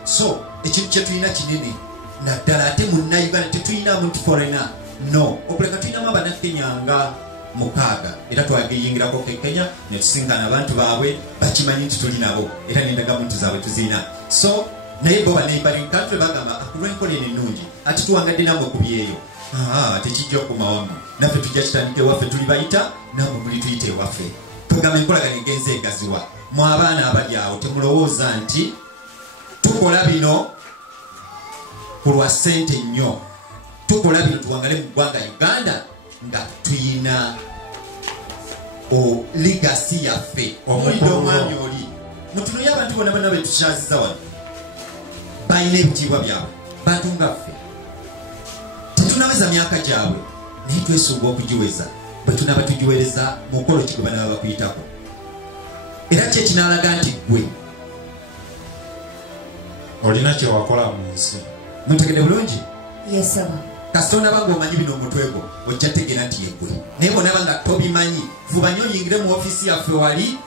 so ekintu kyetulina kinene naddala ate munnayuganda tetulinamu nti foreigner no okuleka tulinamu abannakenya nga 6 era twageyingirako kekenya netusinkana abantu baabwe bakimanyi nti tuli nabo era n'endagamuntu zaabwe tuzina so naye bo baneighboring country bagamba akulwenkola ennungi ati tuwangadde namwe kubyeyo tekijja okumawamu naffe tujja kitandika ewaffe tuli bayita namwe muli tuyita ewaffe tugamba enkolagana egenza egaziwa mu abaana abali awo temulowooza nti tukola bino kulwa ssente nnyo tukola bino tuwangale mu ggwanga Uganda nga tuyina ligasi yaffe omulidde omwami oli mutunuye abantu bonna bonna betukyaziza wano balina ebitiibwa byabwe bantu nga ffe tetunaweza myaka gyabwe naye twesuuba okugiweza bwe tunaba tugiwereza mu mukolo ki gwe banaba bakuyitako era kyekinalaga nti gwe olina kyewakola mu nsi muntegedde bulungi yesaba kasita onaba ng'omanyi bino omutwe gwo ojja tegeera nti yegwe naye bwonaba nga tobimanyi vuba nnyo oyingire mu ofiisi yaffe wali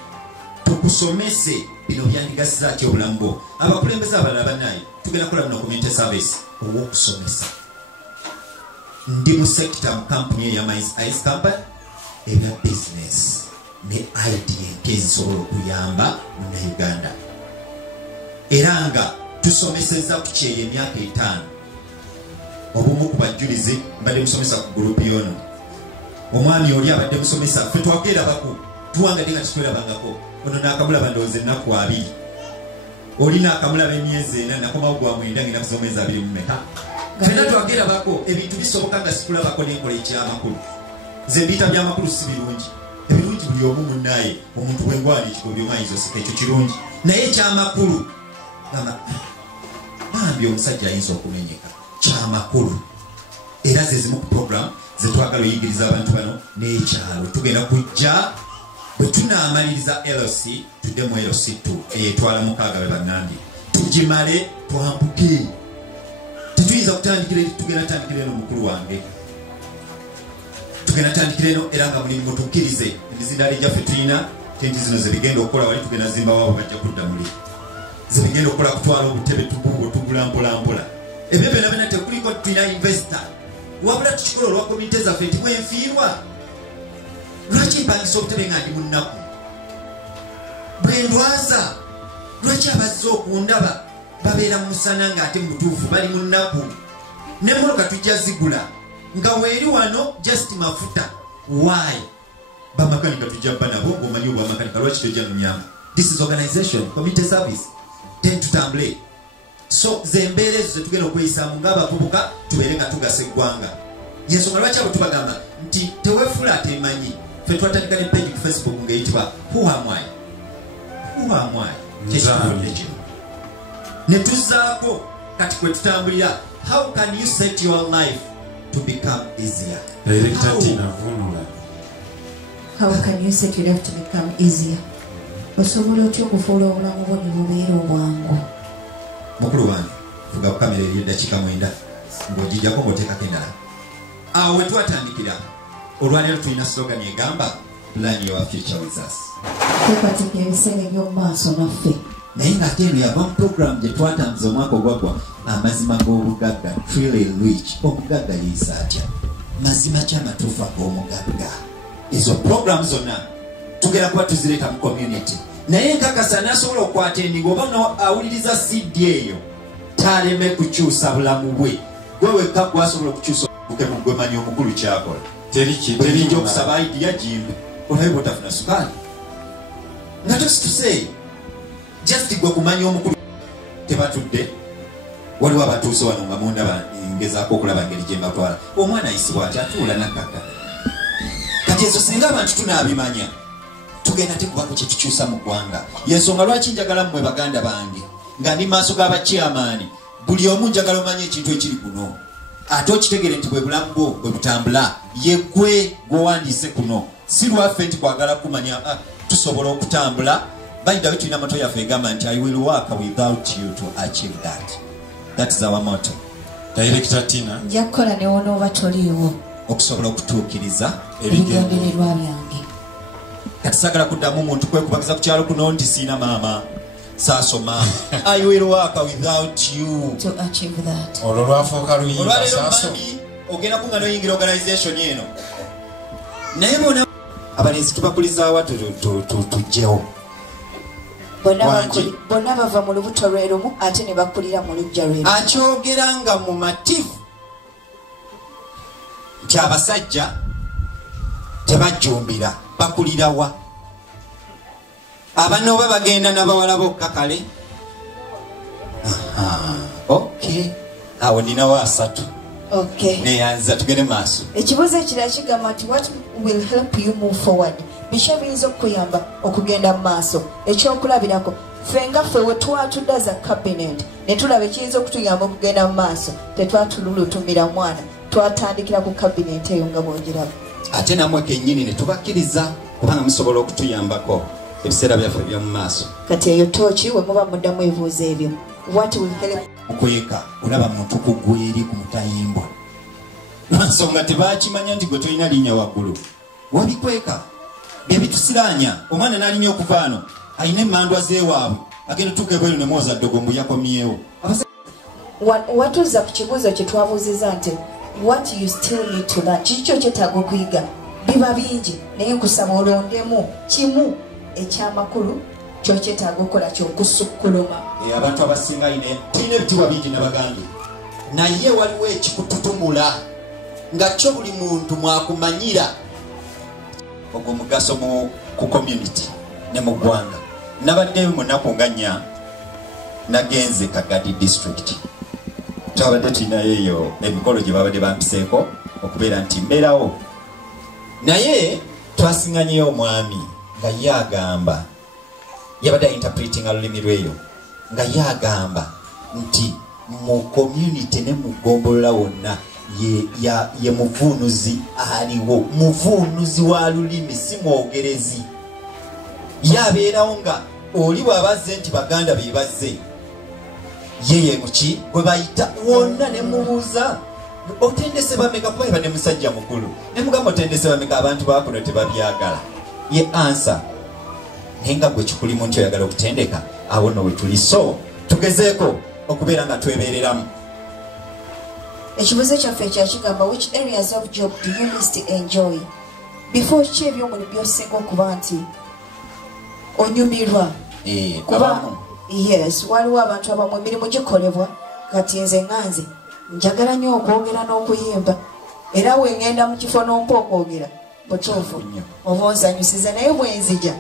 tukusomese bino byandigasiza ki obulamu bwo abakulembeze abalala bannaye tugenda kukola bino community service ow'okusomesa ndi mu sekita mu kampuni eya Mines Ice Company ebya business ne idea ezisobola okuyamba munnayuganda era nga tusomeseza ku kyeyo emyaka 5 obumu ku bajjulizi mbadde musomesa ku gurupu yono omwami oli abadde musomesa ffe twagerabako tuwangadde nga tetwerabangako ono naakamulaba ndowooza ennaku 2 oli naakamulaba emyezi 4 nakomawo gwa 9 ngenda kuza omwezi 2 mu meka fena twagerabako ebintu bisoboka nga sikulabako nenkola ekyamakulu nze mbiyita byamakulu si birungi ebirungi buli omu munnaye omuntu bwengwali ekikobi omayinza osika ekyo kirungi naye ekyamakulu bambi omusajja ayinza okumenyeka kyamakulu era zezimu ku program zetwagala oyigiriza abantu bano n'ekyalo tugenda kujja bwe tunaamaliriza LC tudde mu LC2 eyetwala mukaaga be bannandi tugimale twambuke tetuyinza kutandikira tugenda tandikira eno mukulu wange tugenda tandikira eno era nga mulimu tukkirize emizindalo egyaffe tulina tenti zino zebigenda okukola wali tugenda zimba waabo bajja kudda muli zebigenda okukola kutwala obutebe tubuubo tugula mpolampola ebyo byonna byonna tekuliko tulina investor wabula tukikola olwa komite zaffe tibwenfiirwa lwaki mpangisa obutebe nga ndi mu nnaku bwe ndwaza lwaki abazze okundaba babeera mu musana ng'ate mu butuufu bali mu nnaku n'emmoloka tujja zigula nga weeri wano just mafuta why bamakanika tujja bba nabo ng'omanyi obwamakanika lwaki tojja munyamba this is organization community service then tutambule so zembeera ezo zetugenda okweyisaamu ng'abavubuka tubeere nga tugasa eggwanga yensonga lwaki abo tubagamba nti teweefula atemanyi ffe twatandika ne page ku Facebook ng'eyitibwa who am I kyekivudde kino ne tuzzaako kati kwe tutambulira how can you set your life to become easier how can you set your life to become easier osobola otya okufuula obulamu bwo ne bubeera obwangu mukulu wange fuga ku kamera eri eddakiika 9 ng'ogijjako ng'oteekako endala awo we twatandikira olwaleero tulina slogan egamba plan your future with us tekwatika ebiseera eby'omu maaso naffe naye ng'ate eno yava mu program gye twatambuza omwaka ogwaggwa amazima g'obugagga truly rich omugagga yiisa atya mazima ki amatuufu ag'omugagga ezo program zonna tugenda kuba tuzireeta mu community naye nkakasa nasobola okukwata endiga oba awuliriza CD eyo taleme kukyusa bulamu bwe gwe wekka gwasobola okukyusa obukemu gwe manyi omukulu kyakola terinja okusaba idiya jimbi olabe bwotafuna sukaali nga tosituseeyo just gwe kumanya omukulu tebatudde waliwo abatuuse wano nga munda ngezaako okulaba ngeri gye mbatwala omwana ayisibwa ati atuula nakkaka kati ezo singa abantu tunaabimanya tugenda tekubako kyetukyusa mu ggwanga yensonga lwaki njagala mmwe baganda bange nga ndi maaso g'abakyamaani buli omu njagala omanye ekintu ekiri kuno ate okitegere nti bwe bulamu bwo bwe butambula yegwe gwewandiise kuno si lwaffe nti kwagala kumanya tusobola okutambula bayidawe tulina moto yaffe egamba nti I will work without you to achieve that. That is our motto. Director Tina nja kukola ne wonooba toliiwo okusobola okutuukiriza ebigendererwa byange. Kati sagala kuddamu omuntu kwekubagiza ku kyalo kuno nti siina maama saasoma. I will work without you to achieve that. olwo lwafuuka luyimba saaso ogenda kunga noyingira organization eno naye bona abalenzi tubakulizaawa tujjewo bonna bava mu lubuto lwe lumu ate ne bakulira mu lujja lwe akyogera nga mumativu nti abasajja tebajjumbira bakulirawa abana oba bagenda n'abawala bokka kale. Okay awo ninawo asatu. Okay neyanza tugende maaso. Ekibuuzo ekirala kigamba nti what will help you move forward. Biki ebiyinza okukuyamba okugenda mu maaso. Ekyokulabirako ffe nga ffe we twatudda za cabinet ne tulaba ekiyinza okutuyamba okugenda mu maaso tetwatululutumira mwana twatandikira ku cabinet eyo nga bwogiraba. Ate namwe kennyini ne tubakkiriza kubanga musobola okutuyambako ebiseera byaffe by'omu maaso. Kati eyo tooki we muba muddamu ebibuuzo ebyo. What will help okweka olaba muntu kugweri ku mutayimbwa lwansonga tebakimanya nti gwe tolina linnya waggulu wabikweka byebitusiranya omwana n'alinya okuvaano alina emmandwa zeewaabwe agenda tuuka ebweru ne mwoza ddogombu yakomyewo. Watuuza ku kibuuzo kye twabuuziza nti what you still need to learn kikyo kyetaaga okuyiga biba bingi naye nkusaba olondemu kimu ekyamakulu kyokyetaaga okukola kyokusukkuluma. Abantu abasinga tulina ebitiibwa bingi nabagambye naye waliwo ekikututumula nga kyo buli muntu mwakumanyira ogwo mugaso ku community ne mu ggwanga. Nabadde mu nnaku nga nnya nagenze Kagadi district twabadde tulinayo eyo emikolo gye babadde bampiseeko okubeera nti mbeerawo naye twasinganyeyo omwami nga ye agamba yabadde interpreting olulimi lweyo nga yagamba nti mu community ne mu gombolola wonna ye muvuunuzi aliwo muvuunuzi wa lulimi si mwogerezi yabeerawo nga oli bw'abazze nti baganda be bazze yeye muki gwe bayita wonna ne mubuuza otendese bameka kuba yabadde musajja mukulu ne mugamba otendese bameka abantu bakuno tebabyagala ye ansa naye nga gwe kikulimu nti oyagala okutendeka awo nno we tuli so tugezeeko okubeera nga twebeereramu. Ekibuuzo kyaffe ekyakigamba which areas of job do you least enjoy. Before ki ebyomulimu byosinga okuba nti onyumirwa kuba yes waliwo abantu abamu emirimu gikolebwa kati nze nganze njagala nnyo okwogera n'okuyimba era wengenda mu kifo n'ompa okwogera butuufu oba onsanyusiza naye bwenzija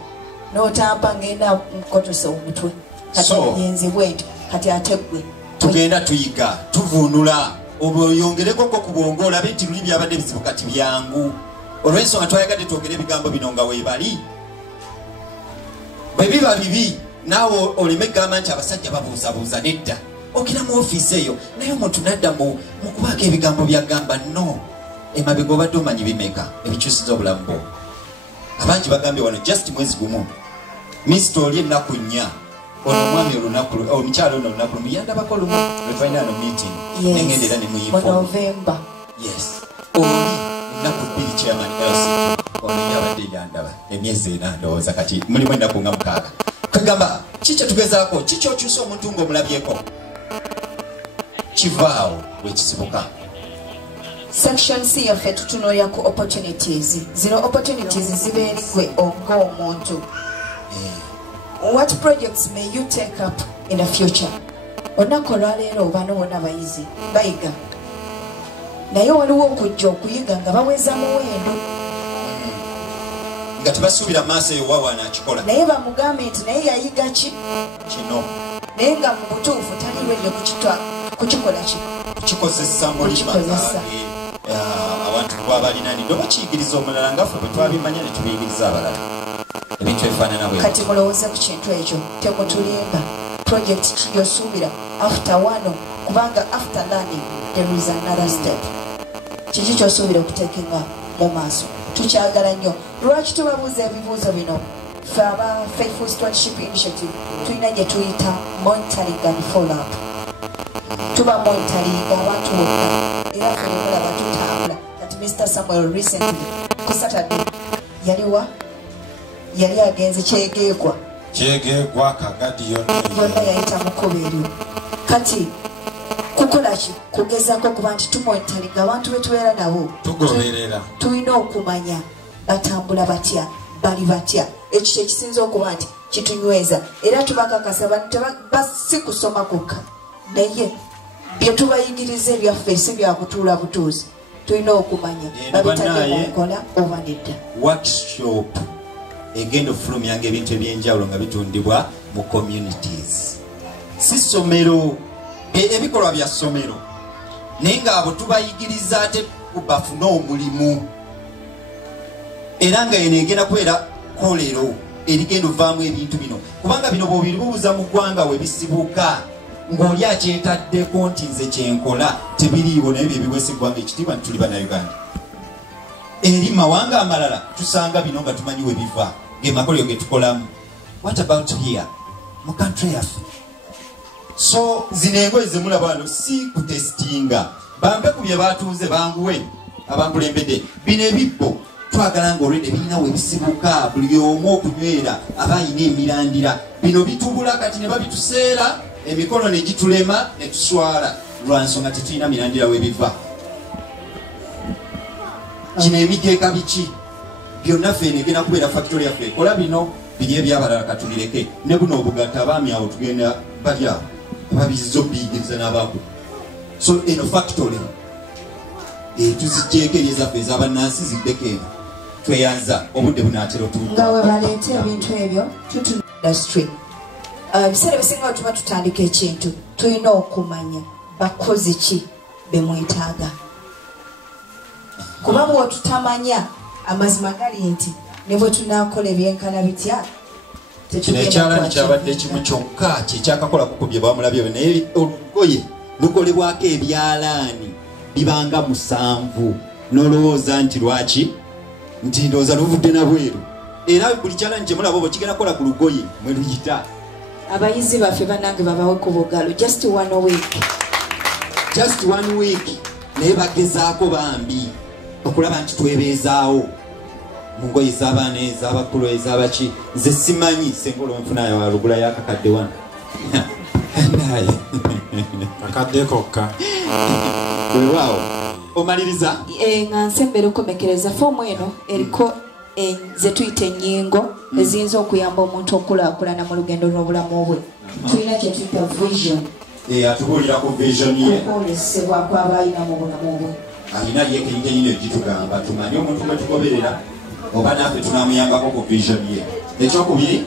n'otampa ngenda nkotosa omutwe kati yenzibwe ntyo kati ate gwe tugenda tuyiga tuvuunula oyongereko ku bwongo olabe nti luli byabadde bizibu kati byangu olw'ensonga twayagadde twogere ebigambo bino nga weebali bwe biba bibi naawe oleme gamba nti abasajja babuuzabuuza nedda okira mu ofiisi eyo naye omuntu nadda mu kubaako ebigambo byagamba no emabega obadde omanyi bimeka ebikyusiza obulamu bwo. Abangi bagambye wano just mwezi gumu minisita oli ennaku nnya ono omwami omukyalo ono olunaku lumu yandabako olumu lwefainano meeting nengendera ne muyinfo yes oli ennaku bbiri chairman LC ono yabadde yandaba emyezi ena ndowooza kati mulimu ennaku nga 6 kwegamba kikyo tugezaako kikyo okyusa omuntu ng'omulabyeko kivaawo wekisibuka. Section C yaffe tutunuulira ku opportunities. Zino opportunities zibeera gwe ng'omuntu. What projects may you take up in the future? Olunaku olwaleero obaana bonna bayizi bayiga naye waliwo okujja okuyiga nga baweza muwendo nga tebasuubira maaso eyo wawaana akikola naye bamugambe nti naye yayiga ki kino naye nga mu butuufu talirwedde kukikola ki kukikozesa mulima abantu kuba balinani ndo bakiyigiriza omulala ngaffe bwe twabimanya ne tubiyigiriza abalala ebintu ebifaanana bwe kati mulowooze ku kintu ekyo temutulimba project kiyosuubira after wano kubanga after learning there is another step. Kiki ky'osuubira okuteekenga mu maaso. Tukyagala nnyo. Lwaki tubabuuza ebibuuzo bino? Ffe aba Faithful Stewardship Initiative tulina gye tuyita monitoring and follow up. Tuba monitoring abantu bonna era ffe ne mulaba tutambula. Kati Mr. Samuel recently ku Saturday yaliwa yali agenze kyegeegwa Kagadi yonna yayita mukuba eryo. Kati kukola ki? Kugezaako okuba nti tumonitoringa abantu be tubeera nabo tugoberera, tulina okumanya batambula batya, bali batya. Ekyo ekisinza okuba nti kitunyweza era tubakakasa si kusoma kokka naye bye tubayigiriza ebyaffe si byakutuula butuuzi. Tulina okumanya babitadde mu nkola oba nedda. Workshop egenda okufulumyanga ebintu ebyenjawulo nga bitundibwa mu communities. Si ssomero ebikolwa bya ssomero naye ng'abo tubayigiriza ate bafune omulimu era nga eno egenda kubeera kolero erigenda ovaamu ebintu bino kubanga bino bw'obibuuza mu ggwanga we bisibuka ng'oli akyetaddeko nti nze kyenkola tebiriibo naye bye biweesa eggwanga ekitiibwa nti tuli bannayuganda. Eri mawanga amalala tusanga bino nga tumanyi we biva ng'emakolero ge tukolamu. What about here mu country yaffe? So zino engoye ze mulaba wano si kutestinga bampe ku bye batuuze banguwe abankulembedde bino ebibbo twagala nga olwedde birina we bisibuka buli omu okunywera aba ayina emirandira bino bitubula kati ne babituseera emikono ne gitulema ne tuswala lwa nsonga tetulina mirandira we biva. Kino emikeeka biki byonna ffe negenda kubeera factory yaffe ekola bino biri ebyabalala katulireke ne buno obugatta abaami awo tugenda bali awo babiziza obiyigiriza n'abaku. So eno factory tuzijjeeko eri ezaffe ez'abannansi ziddeko eno tweyanza obudde bunaatera nga we baleeta ebintu ebyo tutuna industry. Ebiseera bisinga tuba tutandika ekintu tulina okumanya bakozi ki bemwetaaga kuba bw'otutamanya amazima gali nti ne bwe tunaakola ebyenkana bitya kino ekyalaani kyabadde kimu kyokka kyekyakakola kuko bye bamulabye naye olugoye lukolebwako ebyalaani bibanga 7 nolowooza nti lwaki nti ndowooza luvudde nabweru era buli kyalaani kyemulaba oba kigenda kukola ku lugoye mwe luyita. Abayizi baffe banange babawe ku bugalo just 1 week naye bagezaako bambi okulaba nti twebeezaawo mu ngoye z'abaana ez'abakulu ez'abaki nze simanyi senga olwonfunayo walugula yakakadde wano naye akadde kokka wewaawo omaliriza nga nsembera okumekereza foomu eno eriko ze tuyita ennyingo eziyinza okuyamba omuntu okulaakulana mu lugendo lw'obulamu bwe. Tulina kye tuyita vision atubuulira ku vision ye okwolesebwa kw'aba alina mu bulamu bwe. alina yekenyikenyi egitugamba tumanye omuntu gwe tugoberera oba naffe tunamuyambako ku vision ye. Ekyokubiri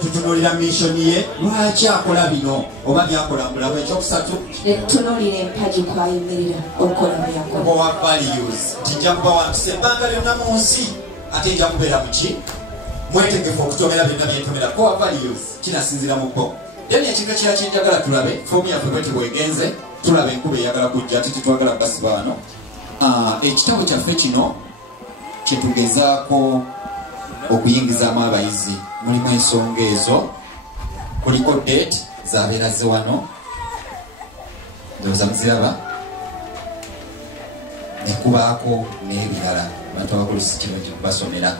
tutunuulira mission ye lwaki akola bino oba byakola mulamu. Ekyokusatu netutunuulira empagi kwayimirira okukola byakola values tijja kuba wantu sembanga byonna mu nsi ate ejja kubeera muki mwetegefu okutomera byonna byentomera core values kinasinzira mu ko. Then ekintu ekirala kyenjagala tulabe foomu yaffe bwe tibwegenze tulaba enkuba eyagala kujja ate tetwagala kugasiba wano. Ekitabo kyaffe kino kyetugezaako okuyingizaamu abayizi mulimu ensonga ezo kuliko date zabeera ze wano ndowooza muziraba nekubaako n'ebirala abantu abakulisi kino kyekubasomera.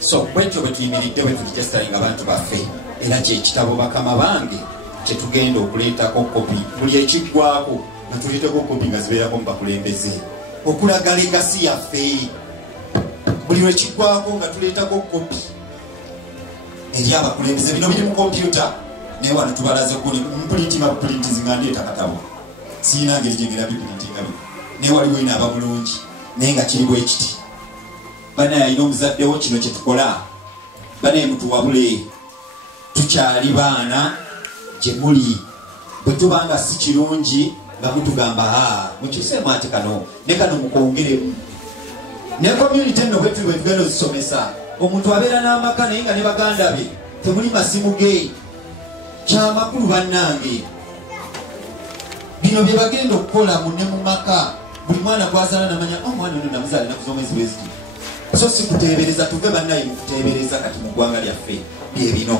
So bwetyo bwe tuyimiridde bwe tulijestalinga abantu baffe era kyekitabo bakama bange kyetugenda okuleetako kopi buli ekiggwako nga tuleeteko kopi nga zibeerako mu bakulembeze okulaga legasi yaffe buli lwekiggwako nga tuleetako kopi eri abakulembeze. Bino biri mu kompyuta naye wano tubalaze mpulitinga bupulintizi nga ndeeta katabo siyina ngeri gyengera bipulintinga bino naye waliwo ina aba bulungi naye nga kiri bwe kiti banaye alina omuzaddewo kino kyetukola banaye mutuwabule tukyali baana gye muli bwe tubanga si kirungi nga mutugamba mukyuseemu ate kano ne kano mukwongeremu ne community eno bwe tuli bwe tugenda ozisomesa omuntu abeera n'amaka naye nga ne baganda be temuli masimu ge kyamakulu bannange bino bye bagenda okukola munne mu maka buli mwana gwazaala namanya omwana ono namuzaala enaku z'omwezi weziti so si kuteebereza tuve bannaye mu kuteebereza kati mu ggwanga lyaffe bye bino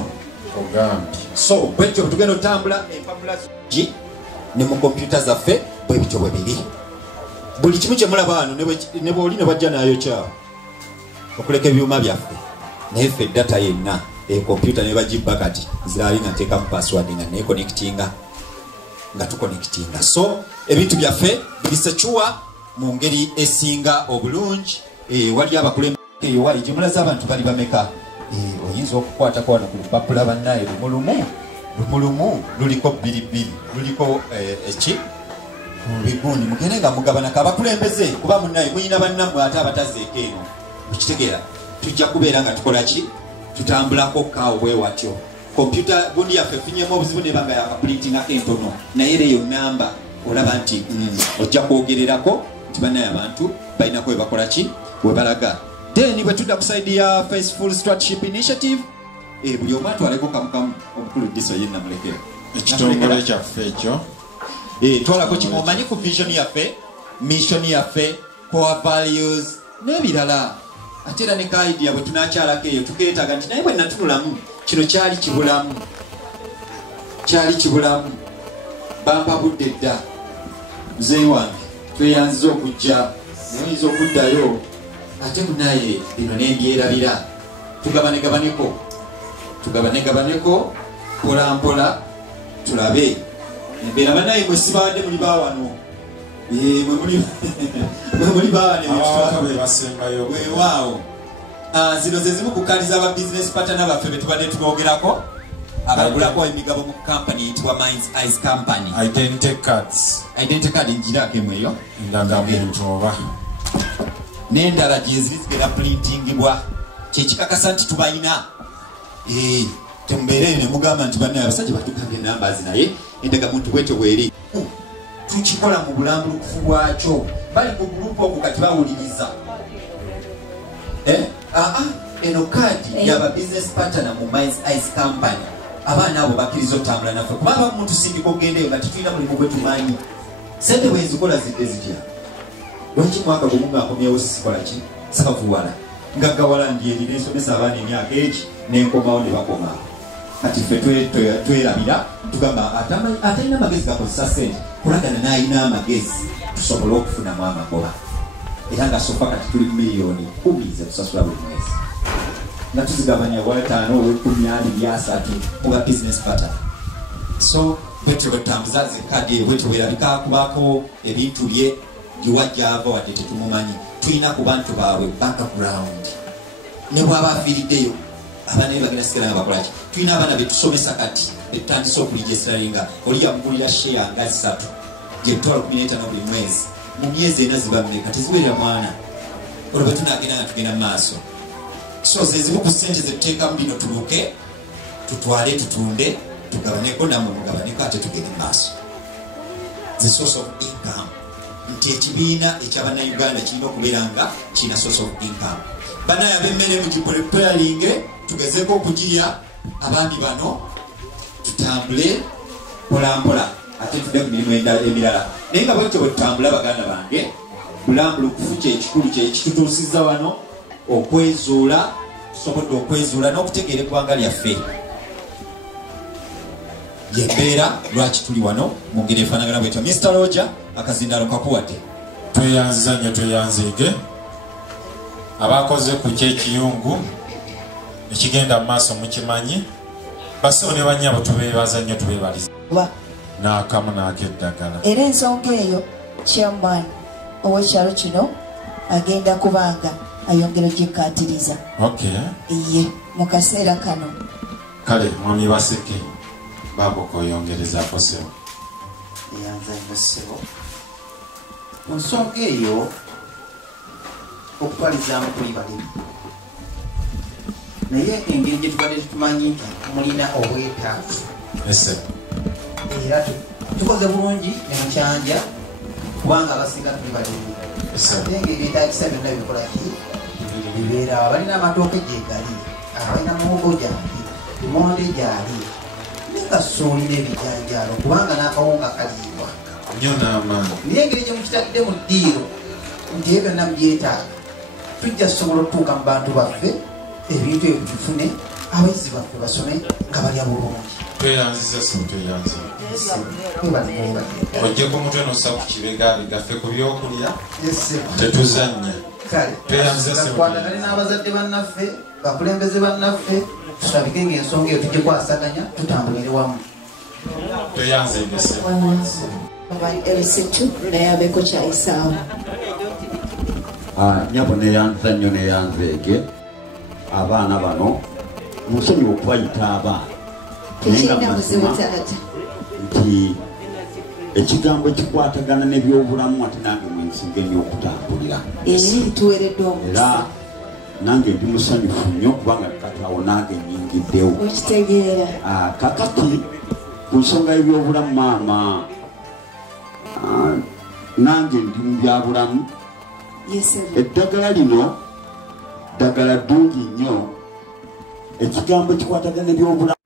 so bwetyo tugenda otambula empapula zi ne mu kompyuta zaffe bwe bityo bwe biri buli kimu kye mulaba wano ne bwoli ne bajja nayo kyawo okuleka ebyuma byaffe naye ffe data yenna ekompyuta ne bagibba kati nziraali nga nteekamu password nga neekonectinga nga tukonectinga so ebintu byaffe bisecuwa mu ngeri esinga obulungi wali abakulembeze eyo wali gyemulaza abantu bali bameka oyinza okukwatako wano ku lupapula bannaye lumulumu luliko 2 luliko eki bigundi mugende nga mugabanako abakulembeze kuba munnaye muyina bannammwe ate abatazeeko eno mukitegeera tujja kubeera nga tukolaki tutambulako kaawo bwe watyo kompyuta gundi yaffe efunyemu obuzibu nebanga yakaprintingako entono naye ereyo namba olaba nti ojja kwogererako nti bannaye abantu balinako webakolaki webalaga then bwe tudda ku side ya Faithful Stewardship Initiative buli omu atwaleko kamukamu omukulu diso yenna mulekera ekitongole kyaffe ekyo twalako kimu omanyi ku vision yaffe mission yaffe core values n'ebirala ate era ne kaidi bwe tunakyalako eyo tukeetaga nti naye bwe natunulamu kino kyali kibulamu bampa budde dda muzeeyi wange tweyanziza okujja naye oyinza okuddayo ate munaye bino nembyerabira tugabanegabaneko mpolampola tulabe embeera banaye mwe sibadde muli bawano mwe muli bawaneweewaawo zino ze zimu kukaliza aba business partner baffe betubadde twogerako abagulako emigabo mu company etibwa Minds Eyes Company identity card njirako emweyo ndagamutoba n'endala gyeziri zigenda printingibwa kyekikakasa nti tubalina temubeere ne mugamba nti bannaye abasajja batugambye enambazi naye endagamuntu bwetyo bweri tukikola mu bulambulukufu bwakyo bali ku gurupu okwo kati bawuliriza eno kaadi yaba business partner mu Minds Eyes Company abaana abo bakkiriza otambula naffe kuba aba muntu sindika ogendeyo nga tetulina mulimu gwe tumanyi sente bwenzikola zidde zitya lwaki mwaka gumu ngaakomyewo sisikola ki sikavuwala ngaggawala ndyeri nensomesa abaana emyaka egi nenkomawo ne bakoma kati ffe twerabira tugamba atalina amagezi gakozesa sente kulagana n'alina amagezi tusobole okufunamu amagoba era nga sofa kati tuli miliyoni 10 zetusasula buli mwezi nga tuzigabanya wataano ow'e10,000 kuba business partner so bwetyo bwetutambuza zikadi bwetyo bwerabika kubako ebintu bye giwajjava wadde tetumumanyi tulina ku bantu baabwe background ne bwaba afiiriddeyo abaana bagenda sigala nga bakolaki tulina abaana betusomesa kati betutandisa okuligeseralinga oli yamugulira sheya nga 3 gyetwala 15 buli mwezi mu myezi ena ziba mmeka tezibeera mwana olwo bwe tunagenda nga tugenda mu maaso so zezimu ku ssente zetuteekamu bino tuluke tutwale tutunde tugabaneko namwe mugabaneko ate tugende mu maaso the source of income nti ekibiina ekyabannayuganda kirina okubeera nga kirina source of income banaye ab'emmere mugipreparinge tugezeeko okugirya abandi bano tutambule mpolampola ate tudde ku mirimu emirala naye nga bwekyo bwe tutambula baganda bange bulambulukufu kyekikulu kyekitutuusiza wano okwezuula tusobodde okwezuula n'okutegeera eggwanga lyaffe yembeera lwaki tuli wano mu ngeri efaanagana bwetyo Mr. Roger akazindalo kakuwadde tweyanziza nnyo tweyanziige abakoze ku kyekiyungu ekigenda mu maaso mukimanyi basawo ne banyabo tubeebaza nnyo tubeebaliza n'akamu n'akeddagala era ensonga eyo chairman ow'ekyalo kino agenda kubanga ayongera ogikkaatiriza ye mu kaseera kano kale mwami baseke baabo koyongerezaako sebo eyanza nnyo ssebo mu nsonga eyo okutwalizaamu kuli balimu naye engeri gye tubadde tutumanyi nti mulina obwetaavu era tukoze bulungi ne mukyanja kubanga abasinga tuli balimu ate engeri etagisa byonna bikolaki bibeera abalina amatooke gyegali abalina muwogo gyali monde gyali nga soolina ebijanjaalo kubanga n'akawunga kaliibwa nnyo n'amaanyi naye engeri gye mukitadde mu ddiiro nti ebyo byonna mubyetaaga tujja kusobola okutuuka mu bantu baffe ebintu ebyo tufune abayizi baffe basome nga balya bulungi tweyanziza sintweyanzi ojjeko mutwe nossa ku kibegabegaffe ku byokulya tetuzannya twandagane n'abazadde bannaffe bakulembeze bannaffe tusabike ngaensonga eyo tujje kwasaganya tutambulire wamu tweyanzegese naye abeeko kyayisaawo nyabo neyanza nnyo neyanzeege abaana bano musonyi okubayita abaana tekirina buzibu taata nti ekigambo ekikwatagana n'ebyobulamu ate nange mwensinga ennyo okutambulira tuweredde era nange ndi musanyufu nnyo kubanga katawo nange nyingiddewo okitegeera kakati ku nsonga y'ebyobulamu maama nange ndi mu byabulamu eddagala lino ddagala ddungi nnyo ekigambo ekikwatagana n'ebyobulamu